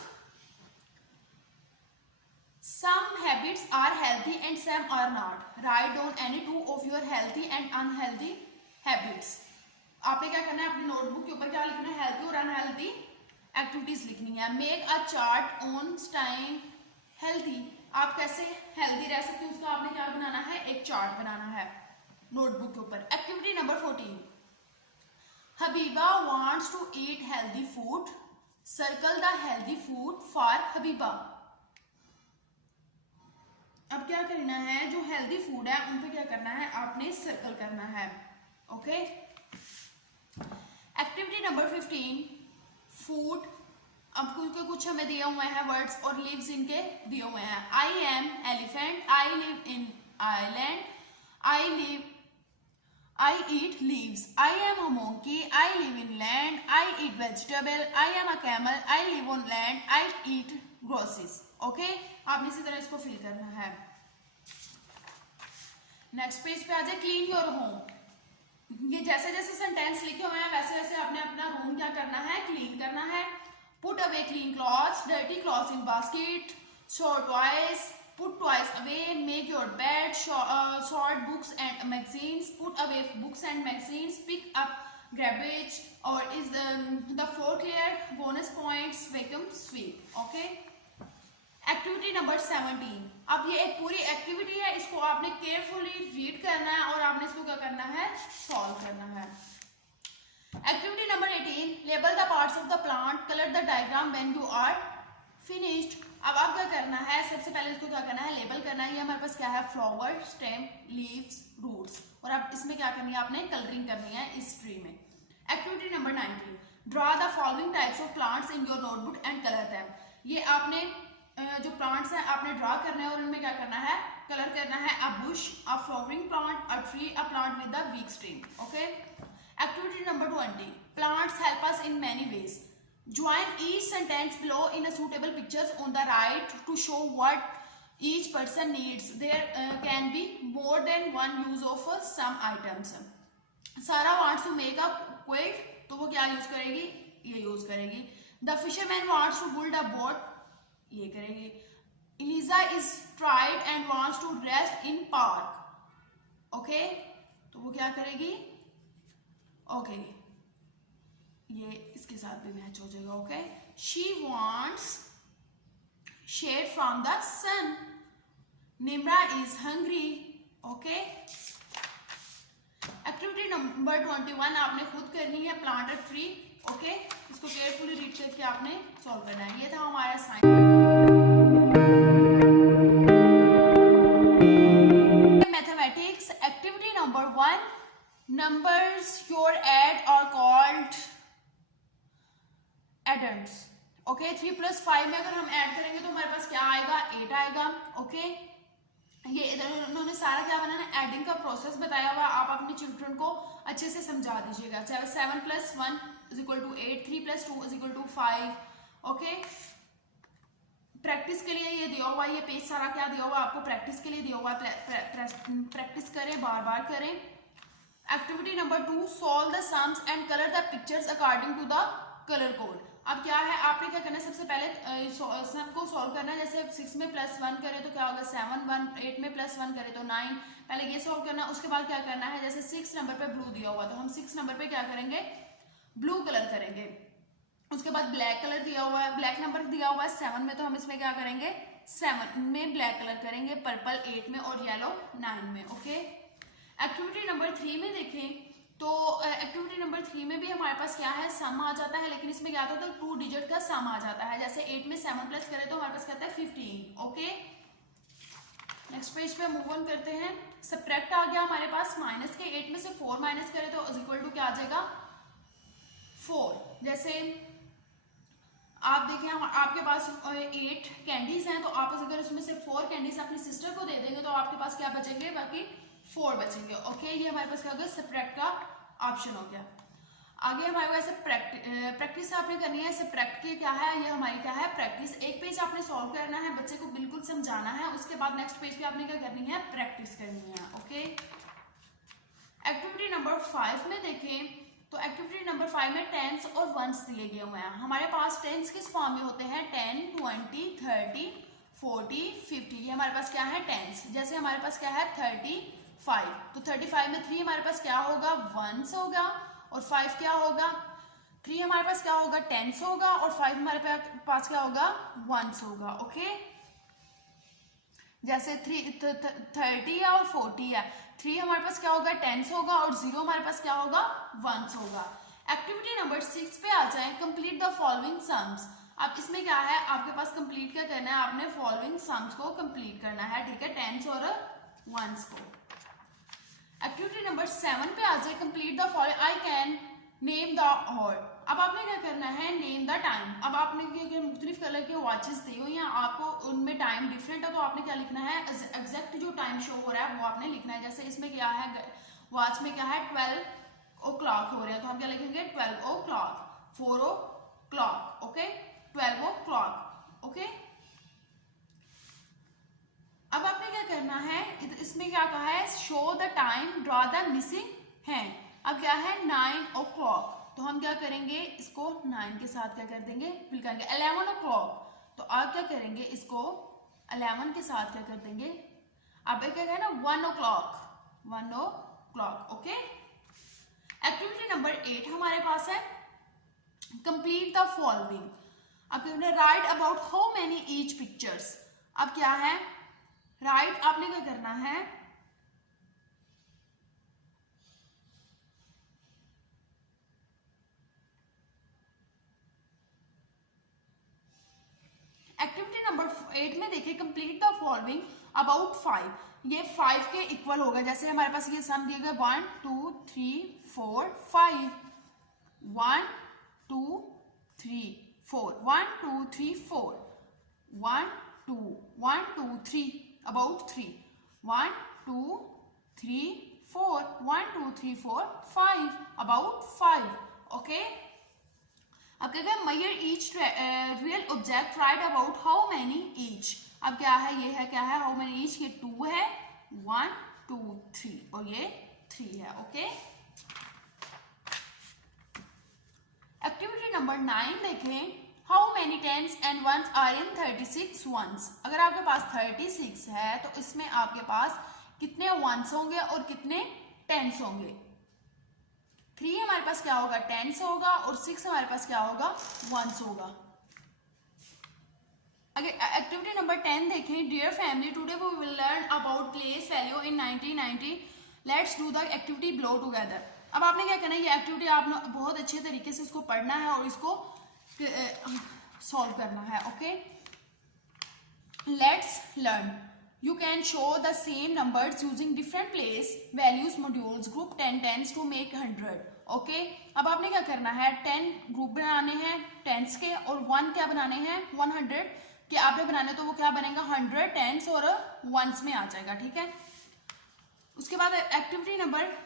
some habits are healthy and some are not. Write down any 2 of your healthy and unhealthy habits. आपने क्या करना है, अपनी नोटबुक के ऊपर क्या लिखना है, हेल्थी और अनहेल्थी एक्टिविटीज लिखनी है. Make a chart on staying healthy. आप कैसे हेल्थी रह सकते हैं उसका आपने क्या बनाना है, एक चार्ट बनाना है नोटबुक के ऊपर. Activity number 14. Habiba wants to eat healthy food. Circle the healthy food for Habiba. अब क्या करना है, जो हेल्थी फूड है उन पे क्या करना है, आपने सर्कल करना है. ओके. Activity number 15. फूड. अब क्योंकि कुछ हमें दिए हुए हैं वर्ड्स और लिव्स इनके दिए हुए हैं. I am elephant. I live in island. I eat leaves. I am a monkey. I live in land. I eat vegetable. I am a camel. I live on land. I eat grasses. Okay. आपने इसी तरह इसको fill करना है. Next page पे आ जाए. Clean your home. ये जैसे जैसे सेंटेंस लिखे हुए हैं वैसे वैसे आपने अपना रूम क्या करना है, क्लीन करना है. Put away clean clothes. Dirty clothes in basket. Show twice. Put twice away. Make your bed. Sort books and magazines. Put away books and magazines. Pick up garbage or is the 4th layer. bonus points. vacuum sweep. Okay. Activity number 17. अब ये एक पूरी activity है, इसको आपने carefully read करना है और आपने इसको क्या करना है, सॉल्व करना है. Activity number 18. Label the parts of the plant. Colour the diagram when you are finished. अब आप क्या करना है, सबसे पहले इसको क्या करना है, लेबल करना है. ये हमारे पास क्या है, फ्लावर, स्टेम, लीव्स, रूट्स. और अब इसमें क्या करनी है, आपने कलरिंग करनी है इस ट्री में. Activity number 19. Draw the following types of plants in your notebook and colour them. ये आपने जो प्लांट्स हैं आपने ड्रॉ करना है और उनमें क्या करना है, कलर करना है. A bush, a flowering plant, a tree, a plant with a week stem. Okay. Activity number 20. Plants help us in many ways. Join each sentence below in a suitable pictures on the right to show what each person needs. There can be more than one use of some items. Sarah wants to make a quilt, तो वो क्या use करेगी, ये use करेगी. The fisherman wants to build a boat, ये करेगी. Eliza is tired and wants to rest in park. Okay, तो वो क्या करेगी, okay, ये इसके साथ भी मैच हो जाएगा. Okay. She wants shade from the sun. Nimra is hungry. Okay. Activity number 21 आपने खुद करनी है, प्लांट अ ट्री. ओके, इसको केयरफुली रीड करके आपने सॉल्व करना है. ये था हमारा science mathematics activity number 1. Numbers your add are called adders. Okay, 3 + 5 में अगर हम ऐड करेंगे तो हमारे पास क्या आएगा, 8 आएगा. ओके, ये इधर उन्होंने सारा क्या बनाना, एडिंग का प्रोसेस बताया हुआ. आप अपने चिल्ड्रन को अच्छे से समझा दीजिएगा. 7 + 1 = 8, 3 + 2 = 5. ओके, प्रैक्टिस के लिए ये दिया हुआ है, ये पेज सारा क्या दिया हुआ है आपको, प्रैक्टिस के लिए दिया हुआ है. प्रैक्टिस करें, बार बार करें. Activity number 2, solve the sums and colour the pictures according to the colour code. अब क्या है, आपने क्या करना है, सबसे पहले सम को सॉल्व करना है. जैसे 6 में +1 करें तो क्या होगा 7, 8 में +1 करें तो 9. पहले ये सॉल्व करना. उसके बाद क्या करना है, जैसे 6 नंबर पे ब्लू दिया हुआ तो हम 6 नंबर पे क्या करेंगे, ब्लू कलर करेंगे. उसके बाद ब्लैक कलर दिया हुआ है, ब्लैक नंबर दिया हुआ है 7 में, तो हम इसमें क्या करेंगे, 7 में ब्लैक कलर करेंगे, पर्पल 8 में और येलो 9 में. ओके, एक्टिविटी नंबर 3 में देखें तो एक्टिविटी नंबर 3 में भी हमारे पास क्या है, सम आ जाता है. लेकिन इसमें क्या होता है, 2 डिजिट का सम आ जाता है. जैसे 8 में 7 प्लस करें तो हमारे पास क्या आता है 15. ओके, नेक्स्ट पेज पे मूव ऑन करते हैं. सब्ट्रैक्ट आ गया हमारे पास, माइनस के 8 में से 4 माइनस करें तो इक्वल टू क्या आ जाएगा 4. जैसे आप देखें, आपके पास 8 कैंडीज हैं, तो आप अगर उसमें से 4 कैंडीज अपनी सिस्टर को दे देंगे तो आपके पास क्या बचेंगे, बाकी 4 बचेंगे. ओके, ये हमारे पास क्या हो गया, सब्ट्रैक्ट का ऑप्शन हो गया. आगे हमारे पास प्रैक्टिस आपने करनी है. सब्ट्रैक्ट की क्या है, ये हमारी क्या है, प्रैक्टिस. एक पेज आपने सॉल्व करना है, बच्चे को बिल्कुल समझाना है. उसके बाद नेक्स्ट पेज पे आपने क्या करनी है, प्रैक्टिस करनी है. ओके, एक्टिविटी नंबर 5 में देखें तो एक्टिविटी नंबर 5 में टेंस और वंस दिए गए हुए हैं. हमारे पास टेंस किस फॉर्म में होते हैं, 10, 20, 30, 40, 50. ये हमारे पास क्या है, टेंस. जैसे हमारे पास क्या है 35, तो 35 में 3 हमारे पास क्या होगा, वंस होगा, और 5 क्या होगा, 3 हमारे पास क्या होगा, टेंस होगा, और 5 हमारे पास क्या होगा, वंस होगा. ओके, जैसे 30 है और 40 है, 3 हमारे पास क्या होगा, टेंस होगा, और 0 हमारे पास क्या होगा, वंस होगा. एक्टिविटी नंबर 6 पे आ जाए. Complete the following sums. अब इसमें क्या है, आपके पास कंप्लीट क्या करना है, आपने फॉलोइंग सम्स को कंप्लीट करना है. ठीक है, टेंस और वंस को. एक्टिविटी नंबर 7 पे आ जाए. Complete the following. I can name the hour. अब आपने क्या करना है, नेम द टाइम. अब आपने मुख्तलिफ कलर के वॉचेस दी हुई हैं, आपको उनमें टाइम डिफरेंट है, तो आपने क्या लिखना है, एग्जैक्ट जो टाइम शो हो रहा है वो आपने लिखना है. जैसे इसमें क्या है, वॉच में क्या है 12 o'clock हो रहे हैं, तो हम क्या लिखेंगे 12 o'clock, 4 o'clock. Okay, 12 o'clock. Okay, अब आपने क्या करना है, इसमें क्या कहा है, show the time, draw the missing hand. अब क्या है 9 o'clock, तो हम क्या करेंगे, इसको 9 के साथ क्या कर देंगे, फिल करेंगे. 11 o'clock, तो आप क्या करेंगे, इसको 11 के साथ क्या कर देंगे, आप क्या कहें ना 1 o'clock, 1 o'clock. Okay, activity number 8 हमारे पास है. Complete the following. अब क्या, right about how many each pictures. अब क्या है, राइट आपने क्या करना है, एक्टिविटी नंबर 8 में देखिए. Complete the following about 5. ये 5 के इक्वल होगा. जैसे हमारे पास ये सम दिए गए 1 2 3 4 5, 1 2 3 4, 1 2 3 4, 1 2 1 2 3 अबाउट 3, 1 2 3 4, 1 2 3 4 5 अबाउट 5. ओके, अब क्या है, measure each real object, write about how many each. अब क्या है, ये है क्या है, हाउ मेनी ईच, ये 2 है, 1 2 3, और ये 3 है. ओके, एक्टिविटी नंबर 9 देखें. How many tens and ones are in 36 ones. अगर आपके पास 36 है तो इसमें आपके पास कितने वंस होंगे और कितने टेंस होंगे. 3 हमारे पास क्या होगा, टेंस होगा, और 6 हमारे पास क्या होगा, वंस होगा. अगर एक्टिविटी नंबर 10 देखें। Dear family, today we will learn about place value in 1990। Let's do the activity below together. अब आपने क्या करना है, ये एक्टिविटी आपने बहुत अच्छे तरीके से इसको पढ़ना है और इसको सॉल्व करना है। Okay, let's learn. You can show the same numbers using different place values modules group 10 tens to make 100। Okay, अब आपने क्या करना है, 10 ग्रुप बनाने हैं टेंस के और 1 क्या बनाने हैं 100 के आपने बनाने, तो वो क्या बनेगा 100 टेंस और वंस में आ जाएगा। ठीक है, उसके बाद एक्टिविटी नंबर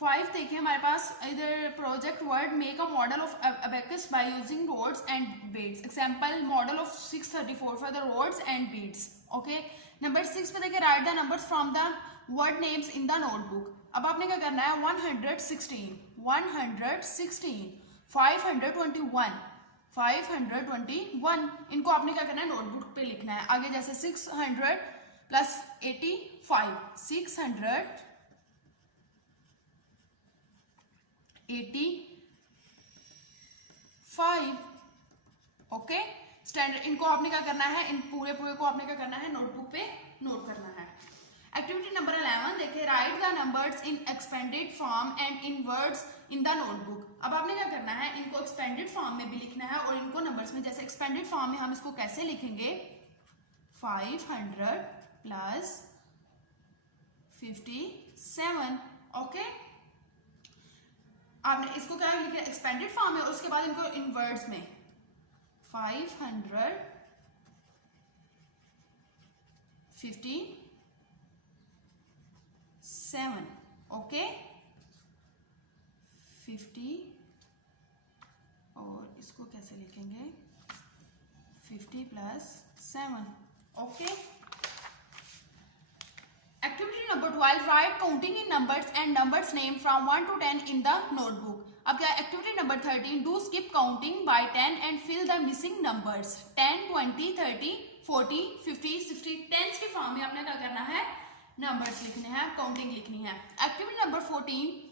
5 देखिए हमारे पास इधर project word make a model of abacus by using rods and beads. Example model of 634 for the rods and beads. Okay, number 6 पे देखिए write the numbers from the word names in the notebook. अब आपने क्या करना है 116 521 521 इनको आपने क्या करना है नोटबुक पे लिखना है। आगे जैसे 600 प्लस 85 685 ओके स्टैंडर्ड, इनको आपने क्या करना है, इन पूरे को आपने क्या करना है नोटबुक पे नोट करना है। एक्टिविटी नंबर 11 देखिए write the numbers in expanded form and in words in the notebook. अब आपने क्या करना है, इनको एक्सपेंडेड फॉर्म में भी लिखना है और इनको नंबर्स में। जैसे एक्सपेंडेड फॉर्म में हम इसको कैसे लिखेंगे 500 प्लस 57। ओके, आपने इसको क्या लिखा एक्सपेंडेड फॉर्म है, उसके बाद इनको इन वर्ड्स में 557। ओके 50 और इसको कैसे लिखेंगे 50 plus 7। Okay, activity number 12 write counting in numbers and numbers name from 1 to 10 in the notebook. अब क्या activity number 13 do skip counting by 10 and fill the missing numbers 10 20 30 40 50 60। Tens के फॉर्म में आपने क्या करना है नंबर्स लिखने हैं, काउंटिंग लिखनी है। Activity number 14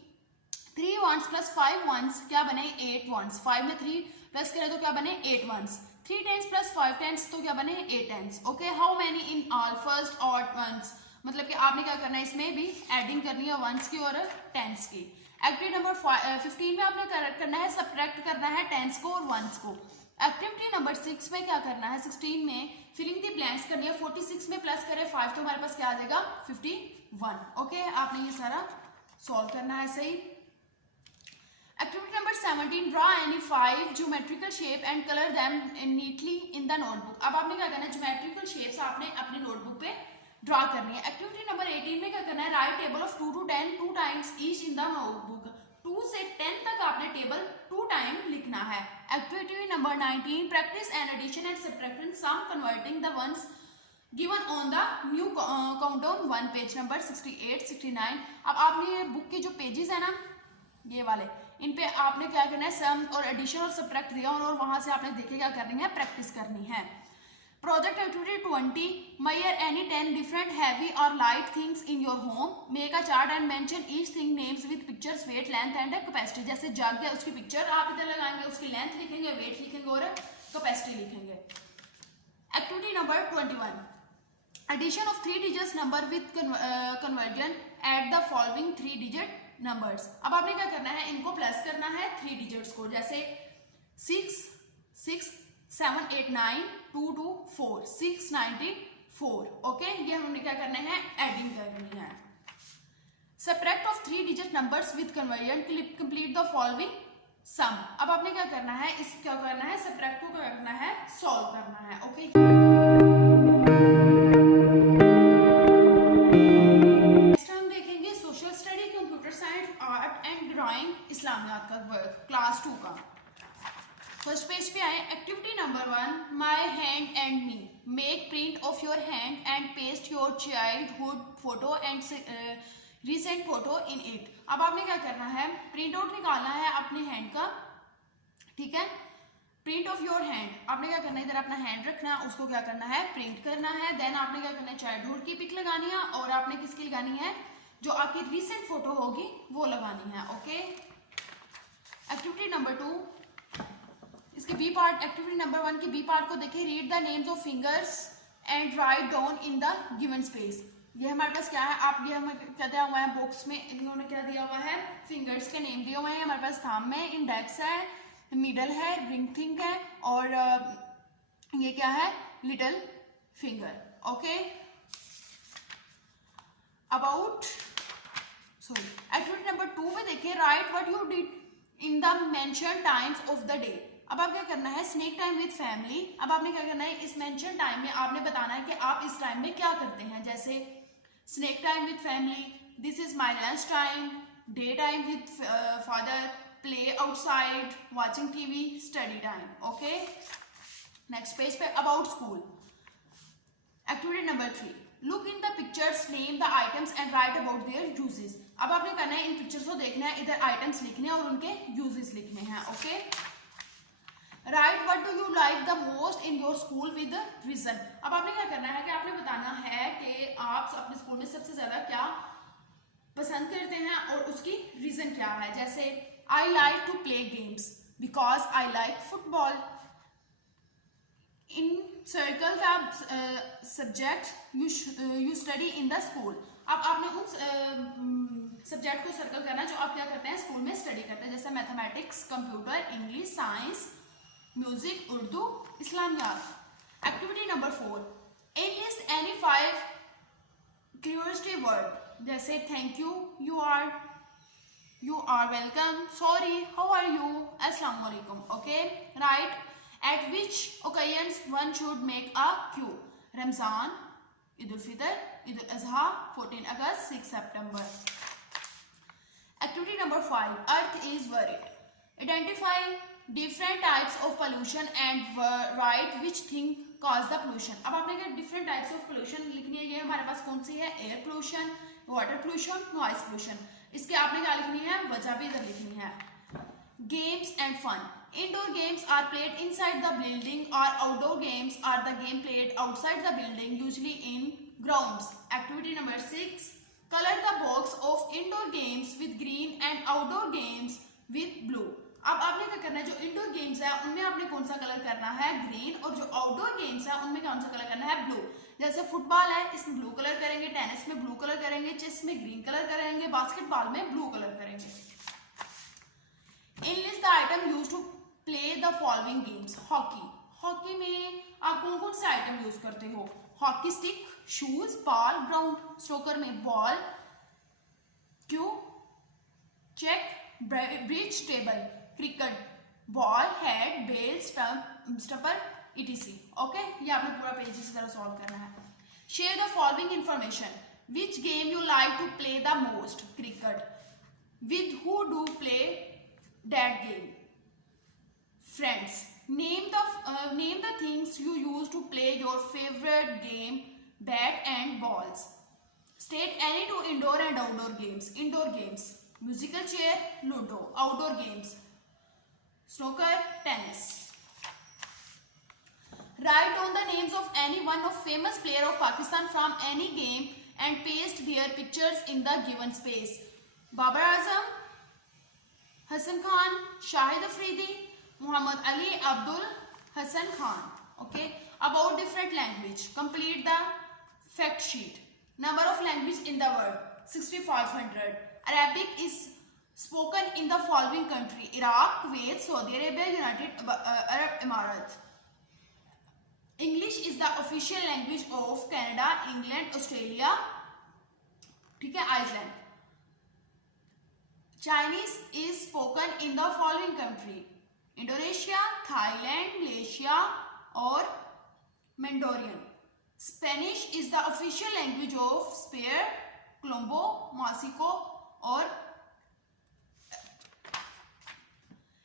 3 ones plus 5 ones क्या बने 8 ones। 5 में 3 प्लस करें तो क्या बने 8 ones। 3 tens प्लस 5 tens तो क्या बने 8 tens। Okay, how many in all first odd ones, मतलब कि आपने क्या करना है इसमें भी एडिंग करनी है वंस की और टेंस की। एक्टिविटी नंबर 15 में आपने करना है सब्ट्रैक्ट करना है टेंस को और वंस को। एक्टिविटी नंबर 6 में क्या करना है 16 में फिलिंग द ब्लैंक्स करनी है। 46 में प्लस करें 5 तो हमारे पास क्या आ जाएगा 51। ओके, आपने ये सारा सॉल्व करना है सही। Activity number 17 draw any 5 geometrical shape and colour them neatly in the notebook. अब आपने क्या करना है ज्योमेट्रिकल शेप्स आपने अपनी नोटबुक पे ड्रॉ करनी है। एक्टिविटी नंबर 18 में क्या करना है right table of 2 to 10 2 times each in the notebook. 2 से 10 तक आपने टेबल 2 टाइम लिखना है। Activity number 19 practice and addition and subtraction sum converting the ones given on the new countdown 1 page number 68 69। अब आपने ये बुक के जो पेजेस है ना ये वाले, इन पे आपने क्या करना है सम और एडिशन और सब्ट्रैक्ट दिया और वहां से आपने देखे क्या करनी है प्रैक्टिस करनी है। Project activity 20 measure any 10 different heavy or light things in your home, make a chart and mention each thing names with pictures weight length and capacity। जैसे जग है उसकी पिक्चर आप इधर लगाएंगे, उसकी लेंथ लिखेंगे, वेट लिखेंगे और कैपेसिटी लिखेंगे। Activity number 21 addition of 3 digits number with conversion at the following 3 digit numbers. अब आपने क्या करना है इनको प्लस करना है 3 digits को। जैसे 6 6 7 8 9 2 2 4 694। ओके, ये हमने क्या करना है एडिंग करनी है। Subtract of 3 digit numbers with conversion complete the following sum. अब आपने क्या करना है इस क्या करना है सब्ट्रैक्ट को क्या करना है सॉल्व करना है। ओके, नेक्स्ट हम देखेंगे social study computer science art and drawing Islamiyat का वर्क क्लास 2 का। फर्स्ट पेज पे आए। Activity number 1 my hand and me make print of your hand and paste your childhood photo and recent photo in it. अब आपने क्या करना है print out निकालना है अपने हैंड का। ठीक है, प्रिंट ऑफ योर हैंड आपने क्या करना है इधर अपना हैंड रखना है, उसको क्या करना है प्रिंट करना है। देन आपने क्या करना है चाइल्डहुड की पिक लगानी है और आपने किसकी लगानी है जो आपकी रिसेंट फोटो होगी वो लगानी है। ओके, एक्टिविटी नंबर 2 इसके बी पार्ट, एक्टिविटी नंबर 1 की बी पार्ट को देखिए, read the names of fingers and write down in the given space. ये हमारे पास क्या है, आप ये हमें क्या दिया हुआ है बॉक्स में, इन्होंने क्या दिया हुआ है, फिंगर्स के नेम दिए हुए हैं हमारे पास। थंब है, इंडेक्स है, मिडल है, रिंग फिंगर है, और ये क्या है, little finger. Okay, about sorry activity number 2 में देखिए, right what you did in the mention times of the day. अब आप क्या करना है, स्नैक टाइम विद फैमिली। अब आपने क्या करना है, इस मेंशन टाइम में आपने बताना है कि आप इस टाइम में क्या करते हैं। जैसे snack time with family, this is my lunch time, day time with father, play outside, watching TV, study time. Okay, next page पे about school, activity number 3, look in the pictures, name the items and write about their uses. अब आपने करना है, इन pictures को देखना है, इधर items लिखने हैं और उनके यूजेस लिखने हैं। Okay, right what do you like the most in your school with reason. अब आपने क्या करना है कि आपने बताना है कि आप अपने स्कूल में सबसे ज्यादा क्या पसंद करते हैं और उसकी रीजन क्या है। जैसे I like to play games because I like football. Encircle the subject you study in the school. अब आपने उन सब्जेक्ट को सर्कल करना जो आप क्या करते हैं, स्कूल में स्टडी करते हैं। जैसे mathematics, computer, English, science, music, Urdu, Islamiyat. Activity number 4, enlist any 5 curiosity word. जैसे thank you, you are welcome, sorry, how are you, अस्सलाम वालेकुम। Okay, write at which occasions one should make a queue. Ramzan, Eid ul Fitr, Eid ul Azha, 14 अगस्त, 6 सितंबर। Activity number 5, earth is worried. Identify different types of pollution and write which thing cause the pollution. अब आपने क्या different types of pollution लिखनी है। ये हमारे पास कौन सी है, air pollution, water pollution, noise pollution. इसके आपने क्या लिखनी है, वजह भी इधर लिखनी है। Games and fun, indoor games are played inside the building or outdoor games are the game played outside the building, usually in grounds. Activity number 6, color the box of indoor games with green and outdoor games with blue. अब आपने क्या करना है, जो indoor games है उनमें आपने कौन सा कलर करना है, ग्रीन, और जो आउटडोर गेम्स है उनमें कौन सा कलर करना है, ब्लू। जैसे फुटबॉल है, इसमें ब्लू कलर करेंगे, टेनिस में ब्लू कलर करेंगे, चेस में ग्रीन कलर करेंगे, बास्केटबॉल में ब्लू कलर करेंगे। Enlist the item used to play the following games. Hockey, hockey में आप कौन कौन से आइटम यूज करते हो, hockey stick, shoes, ball, ground. Snooker में ball, cue, check, bridge, table. Cricket, ball, head, bail, stumper, etc. Okay, ये आपने पूरा पेज इस तरह सॉल्व करना है। Share the following information, which game you like to play the most, cricket. With who do play that game, friends. Name the things you use to play your favorite game, bat and balls. State any two indoor and outdoor games. Indoor games, musical chair, ludo. Outdoor games, snooker, tennis. Write down the names of any one of famous player of Pakistan from any game and paste their pictures in the given space. Babar Azam, Hassan Khan, Shahid Afridi, Muhammad Ali, Abdul Hassan Khan. Okay, about different language, complete the fact sheet. Number of language in the world, 6500. Arabic is spoken in the following country: Iraq, Kuwait, Saudi Arabia, United Arab Emirates. English is the official language of Canada, England, Australia, ठीक है, Iceland. Chinese is spoken in the following country: Indonesia, Thailand, Malaysia और Mandarin. Spanish is the official language of Spain, Colombo, Mexico और।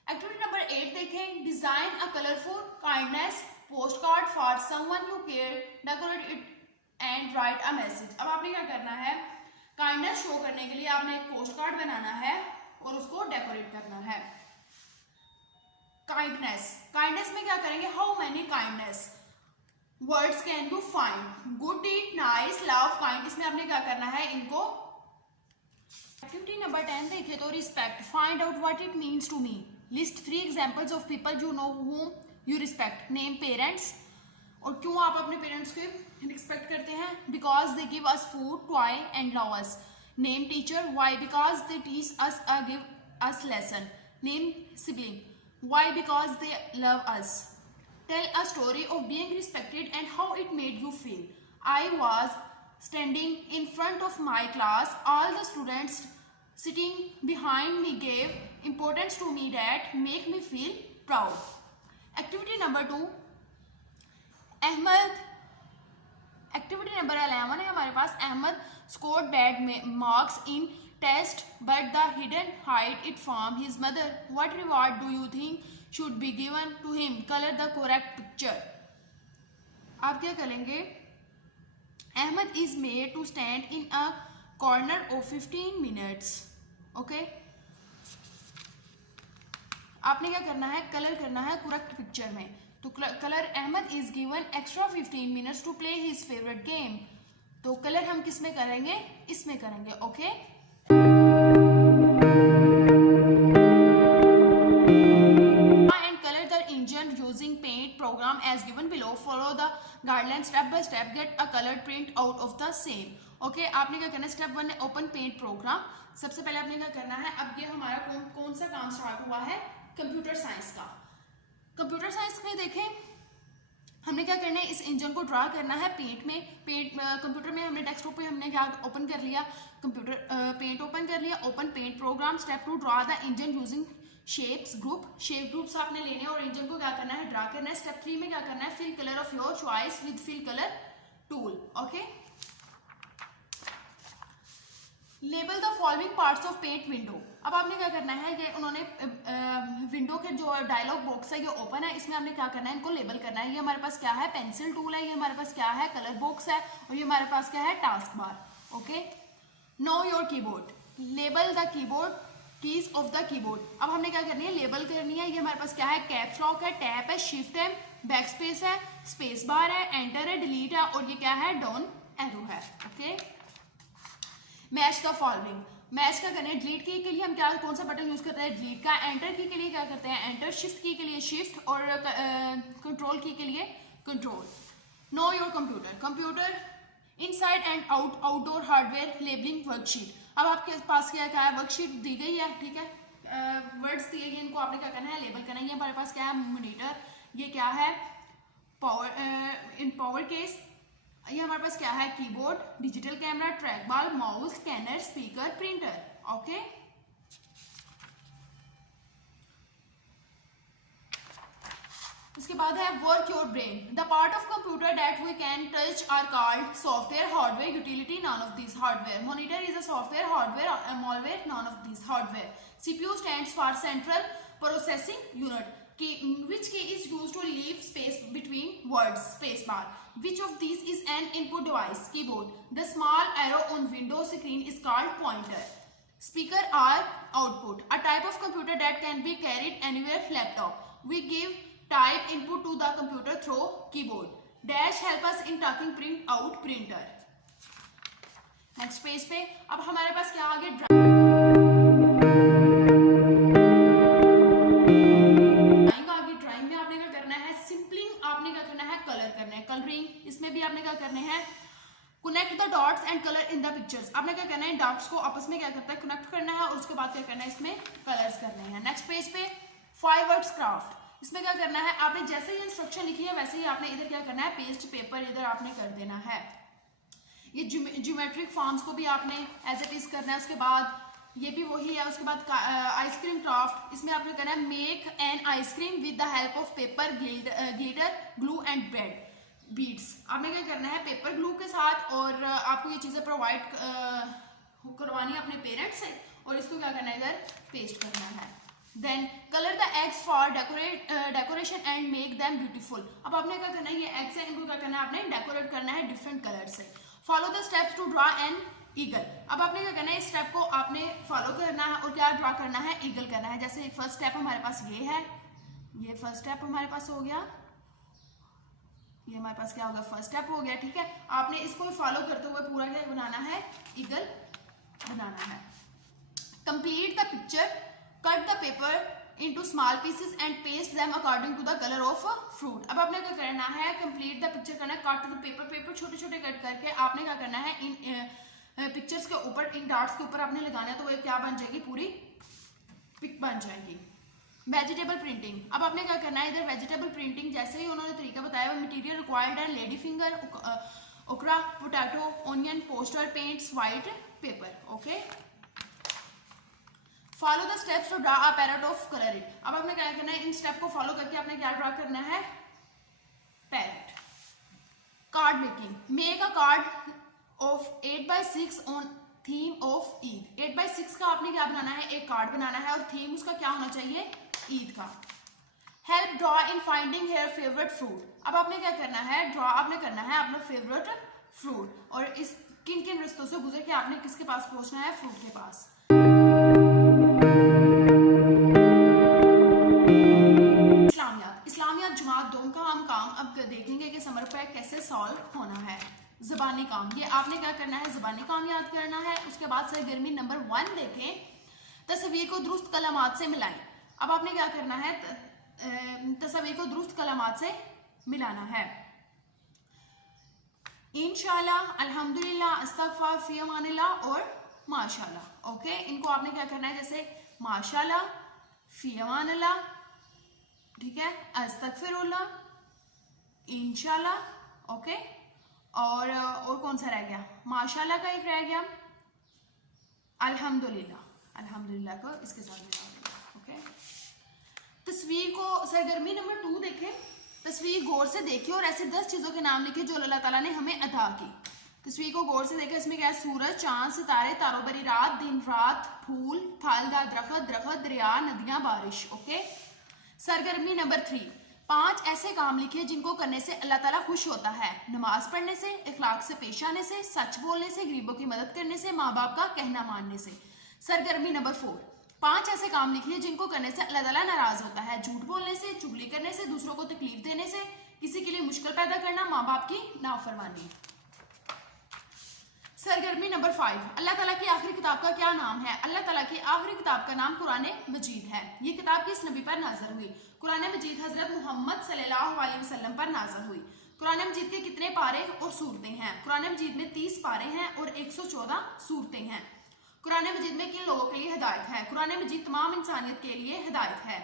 Activity number 8 देखें, design a colourful kindness post card for someone you care, decorate it and write a message. अब आपने क्या करना है, kindness show करने के लिए आपने एक पोस्ट कार्ड बनाना है और उसको डेकोरेट करना है। काइंडनेस में क्या करेंगे, how many kindness words can you find, good deed, nice, love, kind. इसमें आपने क्या करना है, इनको। एक्टिविटी नंबर 10 देखे तो respect, find out what it means to me. List 3 examples of people you know whom you respect. Name parents. और क्यों आप अपने पेरेंट्स को रिस्पेक्ट करते हैं? Because they give us food, toy and love us. Name teacher. Why? Because they teach us give us lesson. Name sibling. Why? Because they love us. Tell a story of being respected and how it made you feel. I was standing in front of my class. All the students sitting behind me gave importance to me that make me feel proud. Activity number 2. Ahmad. Activity number 11 है हमारे पास. Ahmad scored bad marks in test but the hidden hide it from his mother. What reward do you think should be given to him? Color the correct picture. आप क्या करेंगे? Ahmed is made to stand in a corner of 15 minutes. Okay? आपने क्या करना है? Colour करना है correct picture में. तो colour Ahmad is given extra 15 minutes to play his favourite game. तो कलर हम किस में करेंगे? इसमें करेंगे. Okay? And color the engine using paint program as given below. Follow the guidelines step by step. Get a colored print out of the same. Okay? आपने क्या करना है? स्टेप 1 है ओपन पेंट प्रोग्राम. सबसे पहले आपने क्या करना है? अब ये हमारा कौन सा काम स्टार्ट हुआ है? कंप्यूटर साइंस का. कंप्यूटर साइंस में देखें हमने क्या करना है? इस इंजन को ड्रा करना है पेंट में. कंप्यूटर में हमने डेस्कटॉप पे हमने क्या ओपन कर लिया? कंप्यूटर पेंट ओपन कर लिया. Open paint program. Step 2 draw the engine using shapes group. Shape groups आपने लेने हैं और इंजन को क्या करना है? ड्रा करना है. स्टेप 3 में क्या करना है? Fill colour of your choice with fill colour tool. Okay? Label the following parts of paint window. अब आपने क्या करना है? ये उन्होंने विंडो के जो डायलॉग बॉक्स है ये ओपन है. इसमें हमने क्या करना है? इनको लेबल करना है. ये हमारे पास क्या है? पेंसिल टूल है. ये हमारे पास क्या है? कलर बॉक्स है. और ये हमारे पास क्या है? Task bar. Okay? Know your keyboard. Label the keyboard keys of the keyboard. अब हमने क्या करनी है? लेबल करनी है. ये हमारे पास क्या है? कैप्स लॉक है, टैप है, शिफ्ट है, बैक स्पेस है, स्पेस बार है, एंटर है, डिलीट है और ये क्या है? डाउन एरो है. Okay? Match the following. Match क्या करना है? डिलीट की के लिए हम क्या कौन सा बटन यूज करते हैं? डिलीट का. एंटर की के लिए क्या करते हैं? एंटर. शिफ्ट की के लिए शिफ्ट और कंट्रोल की के लिए control. Know your computer. Computer inside and out outdoor hardware labelling worksheet. अब आपके पास क्या है? वर्कशीट दी गई है. ठीक है? वर्ड्स दिए गए, इनको आपने क्या करना है? लेबल करना है. ये हमारे पास क्या है? मॉनिटर. ये क्या है? Power in power case. ये हमारे पास क्या है? Keyboard, digital camera, track ball, mouse, scanner, speaker, printer. Okay? उसके बाद है work your brain. The part of computer that we can touch are called software, hardware, utility. None of this hardware. Monitor is a software, hardware, malware. None of this hardware. CPU stands for Central Processing Unit. Which key is used to leave space between words? Space bar. Which of these is an input device? Keyboard. The small arrow on Windows screen is called pointer. Speaker or output. A type of computer that can be carried anywhere. Laptop. We give type input to the computer through keyboard. Dash help us in talking. Print out. Printer. Next page पे अब हमारे पास क्या आगे? Colouring. इसमें भी आपने क्या करने हैं? Connect the dots and colour in the pictures. आपने क्या करना है? डॉट्स को आपस में क्या करता है? कनेक्ट करना है और उसके बाद क्या करना है? इसमें कलर्स करने हैं. नेक्स्ट पेज पे 5 वर्ड्स क्राफ्ट. इसमें क्या करना है? आपने जैसे ही इंस्ट्रक्शन लिखी है वैसे ही आपने इधर क्या करना है? पेस्ट पेपर इधर आपने कर देना है. ये ज्योमेट्रिक फॉर्म्स को भी आपने एज इट इज करना है. उसके बाद ये भी वही है. उसके बाद आइसक्रीम क्राफ्ट. इसमें आपने करना है make an ice cream with the help of paper, glitter, glue and bread beads. आपने क्या करना है? पेपर ग्लू के साथ और आपको ये चीज़ें प्रोवाइड करवानी है अपने पेरेंट्स से और इसको क्या करना है? इधर पेस्ट करना है. Then colour the eggs for decoration and make them beautiful. अब आपने क्या करना है? ये एग्स है, इनको क्या करना है? आपने डेकोरेट करना है डिफरेंट कलर से. Follow the steps to draw an eagle. अब आपने क्या करना है? इस स्टेप को आपने फॉलो करना है और क्या ड्रॉ करना है? ईगल करना है. जैसे फर्स्ट स्टेप हमारे पास ये है. ये फर्स्ट स्टेप हमारे पास हो गया. ये हमारे पास क्या होगा? फर्स्ट स्टेप हो गया. ठीक है? आपने इसको फॉलो करते हुए पूरा क्या बनाना है? ईगल बनाना है. Complete the picture. Cut the paper into small pieces and paste them according to the color of fruit. अब आपने क्या करना है, complete the picture करना है, cut the paper, पेपर छोटे छोटे कट करके आपने क्या करना है, इन पिक्चर्स के ऊपर, इन डार्ट्स के ऊपर आपने लगाना है, तो वो क्या बन जाएगी, पूरी पिक बन जाएगी। वेजिटेबल प्रिंटिंग, अब आपने क्या करना है, इधर वेजिटेबल प्रिंटिंग जैसे ही उन्होंने तरीका बताया, मटेरियल रिक्वायर्ड है lady finger, okra, potato, onion, poster, paints, white paper. Okay, follow the steps to draw a parrot of colour it. अब आपने क्या करना है, इन स्टेप को फॉलो करके आपने क्या ड्रा करना है, parrot. Card making, make a card of 8x6 on theme of Eid. 8x6 का आपने क्या बनाना है, एक कार्ड बनाना है और थीम उसका क्या होना चाहिए, ईद का। Help draw in finding her favourite fruit. अब आपने क्या करना है, ड्रॉ आपने करना है अपना फेवरेट फ्रूट, और इस किन किन रास्तों से गुजर के आपने किसके पास पहुंचना है, फ्रूट के पास। इस्लामियात जमात दोनों का हम काम अब देखेंगे कि समर पैक कैसे सॉल्व होना है। ज़बानी काम, ये आपने क्या करना है, ज़बानी काम याद करना है। उसके बाद सरगर्मी नंबर 1 देखें, तस्वीर को दुरुस्त कलमात से मिलाएं। अब आपने क्या करना है, तस्वीर को दुरुस्त कलमात से मिलाना है। इंशाल्लाह, अल्हम्दुलिल्लाह, अस्तगफुर, फी अमानिल्लाह और माशाल्लाह। ओके, इनको आपने क्या करना है, जैसे माशाल्लाह, फी अमानिल्लाह, ठीक है, अस्तगफिरुल्लाह, इंशाल्लाह। ओके, और कौन सा रह गया, माशाल्लाह का एक रह गया, अल्हम्दुलिल्लाह, अल्हम्दुलिल्लाह को इसके साथ मिला देंगे। ओके, तस्वीर को सरगर्मी नंबर 2 देखें, तस्वीर गौर से देखिए और ऐसे 10 चीजों के नाम लिखे जो अल्लाह ताला ने हमें अता की। तस्वीर को गौर से देखें, इसमें क्या है, सूरज, चांद, सितारे, तारोबरी रात, दिन रात, फूल, फलदार दरख्त, दरख्त, दरिया, नदियां, बारिश। ओके, सरगर्मी नंबर 3, 5 ऐसे काम लिखे जिनको करने से अल्लाह ताला खुश होता है। नमाज पढ़ने से, इखलाक से पेश आने से, सच बोलने से, गरीबों की मदद करने से, माँ बाप का कहना मानने से। सरगर्मी नंबर 4, 5 ऐसे काम लिखिए जिनको करने से अल्लाह ताला नाराज होता है। झूठ बोलने से, चुगली करने से, दूसरों को तकलीफ देने से, किसी के लिए मुश्किल पैदा करना, माँ बाप की नाफरमानी। सरगर्मी नंबर 5, अल्लाह ताला की आखिरी किताब का क्या नाम है। अल्लाह ताला की आखिरी किताब का नाम कुरान मजीद है। ये किताब किस नबी पर नाज़िल हुई, कुरान मजीद हजरत मोहम्मद सल्लल्लाहु अलैहि वसल्लम पर नाज़िल हुई। कुरान मजीद के कितने पारे और सूरतें हैं, कुरान मजीद में 30 पारे हैं और 114 सूरतें हैं। कुरान मजीद में किन लोगों के लिए हिदायत है, कुरान मजीद तमाम इंसानियत के लिए हिदायत है।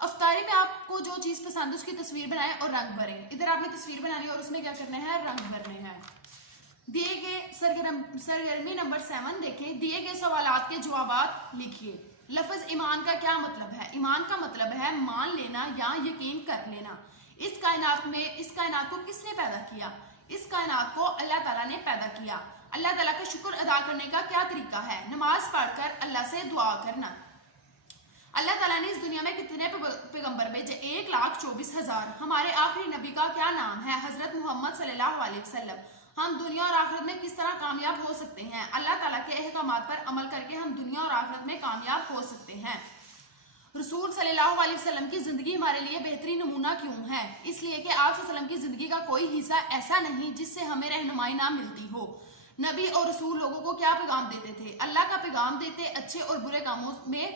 अफ्तारी में आपको जो चीज पसंद है उसकी तस्वीर बनाएं और रंग भरें। इधर आपने तस्वीर बनानी है और उसमें क्या करना है, रंग भरने हैं। दिए गए सरगर्मी नंबर 7 देखें, दिए गए सवालात के जवाबात लिखिए। लफ्ज ईमान का क्या मतलब है, ईमान का मतलब है मान लेना या यकीन कर लेना। इस कायनात को किसने पैदा किया, इस कायनात को अल्लाह ताला ने पैदा किया। अल्लाह ताला का शुक्र अदा करने का क्या तरीका है, नमाज पढ़कर अल्लाह से दुआ करना। अल्लाह ताला ने इस दुनिया में कितने पैगंबर भेजे, 1,24,000। हमारे आखिरी नबी का क्या नाम है, हजरत मोहम्मद सल्लल्लाहु अलैहि वसल्लम। हम दुनिया और आखिरत में किस तरह कामयाब हो सकते हैं, अल्लाह ताला के अहकामात पर अमल करके हम दुनिया और आखिरत में कामयाब हो सकते हैं। रसूल सल्लल्लाहु अलैहि वसल्लम की जिंदगी हमारे लिए बेहतरीन नमूना क्यों है, इसलिए कि आप सल्लल्लाहु अलैहि वसल्लम की जिंदगी का कोई हिस्सा ऐसा नहीं जिससे हमें रहनुमाई ना मिलती हो। नबी और रसूल लोगों को क्या पैगाम देते थे, अल्लाह का पैगाम देते, अच्छे और बुरे कामों में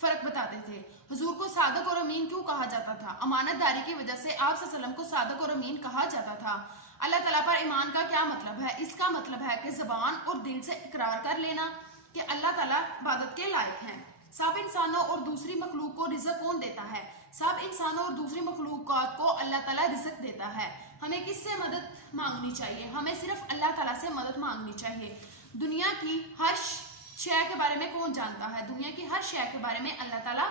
फर्क बताते थे। हुजूर को सादक और अमीन क्यों कहा जाता था, अमानतदारी की वजह से आप सल्लल्लाहु अलैहि वसल्लम को सादक और अमीन कहा जाता था। अल्लाह ताला पर ईमान का क्या मतलब है, इसका मतलब है कि ज़बान और दिल से इकरार कर लेना कि अल्लाह ताला इबादत के लायक हैं। सब इंसानों और दूसरी मखलूक को रिज़्क कौन देता है, सब इंसानों और दूसरी मखलूकात को अल्लाह ताला रिज़्क देता है। हमें किससे मदद मांगनी चाहिए, हमें सिर्फ अल्लाह ताला से मदद मांगनी चाहिए। दुनिया की हर शय के बारे में कौन जानता है, दुनिया की हर शय के बारे में अल्लाह ताला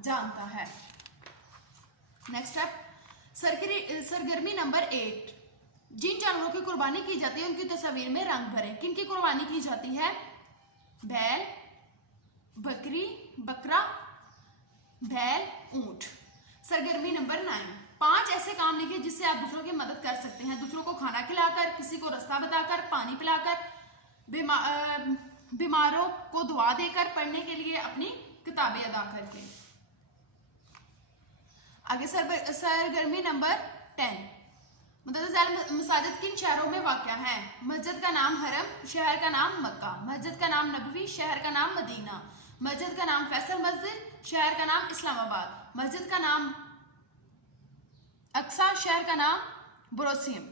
जानता है। नेक्स्ट स्टेप, सरगर्मी नंबर 8, जिन जानवरों की कुर्बानी की जाती है उनकी तस्वीर में रंग भरें। किन की कुर्बानी की जाती है, बैल, बकरी, बकरा, बैल, ऊंट। सरगर्मी नंबर 9, 5 ऐसे काम लिखिए जिससे आप दूसरों की मदद कर सकते हैं, दूसरों को खाना खिलाकर, किसी को रास्ता बताकर, पानी पिलाकर, बीमारों को दुआ देकर, पढ़ने के लिए अपनी किताबें अदा करके। आगे सरगर्मी नंबर 10, मसाजिद किन शहरों में वाक़या है, मस्जिद का नाम हरम, शहर का नाम मक्का, मस्जिद का नाम नबवी, शहर का नाम मदीना। मस्जिद का नाम फैसल मस्जिद, शहर का नाम इस्लामाबाद, मस्जिद का नाम अक्सा, शहर का नाम ब्रोसियम।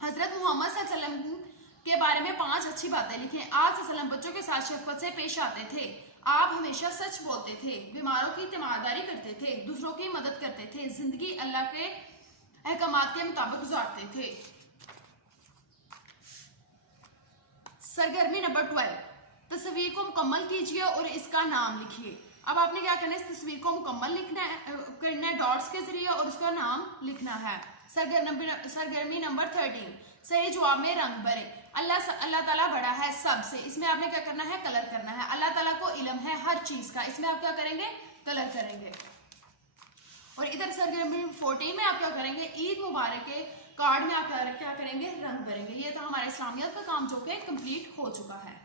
हजरत मोहम्मद सल्लल्लाहु अलैहि वसल्लम के बारे में 5 अच्छी बातें लिखें। आप सल्लम बच्चों के साथ शफकत से पेश आते थे, आप हमेशा सच बोलते थे, बीमारों की तीमारदारी करते थे, दूसरों की मदद करते थे, जिंदगी अल्लाह के अहकामात के मुताबिक गुजारते थे। सरगर्मी नंबर 12, तस्वीर को मुकम्मल कीजिए और इसका नाम लिखिए। अब आपने क्या करना है, इस तस्वीर को मुकम्मल लिखना करना है डॉट्स के जरिए और उसका नाम लिखना है। सरगर्मी नंबर 13, सही जवाब में रंग भरें। अल्लाह ताला बड़ा है सबसे, इसमें आपने क्या करना है, कलर करना है। अल्लाह ताला को इल्म है हर चीज का, इसमें आप क्या करेंगे, कलर करेंगे। और इधर सरगर्मी 14 में आप क्या करेंगे, ईद मुबारक के कार्ड में आप क्या करेंगे, रंग भरेंगे। ये तो हमारे इस्लामियत का काम जो कि कंप्लीट हो चुका है।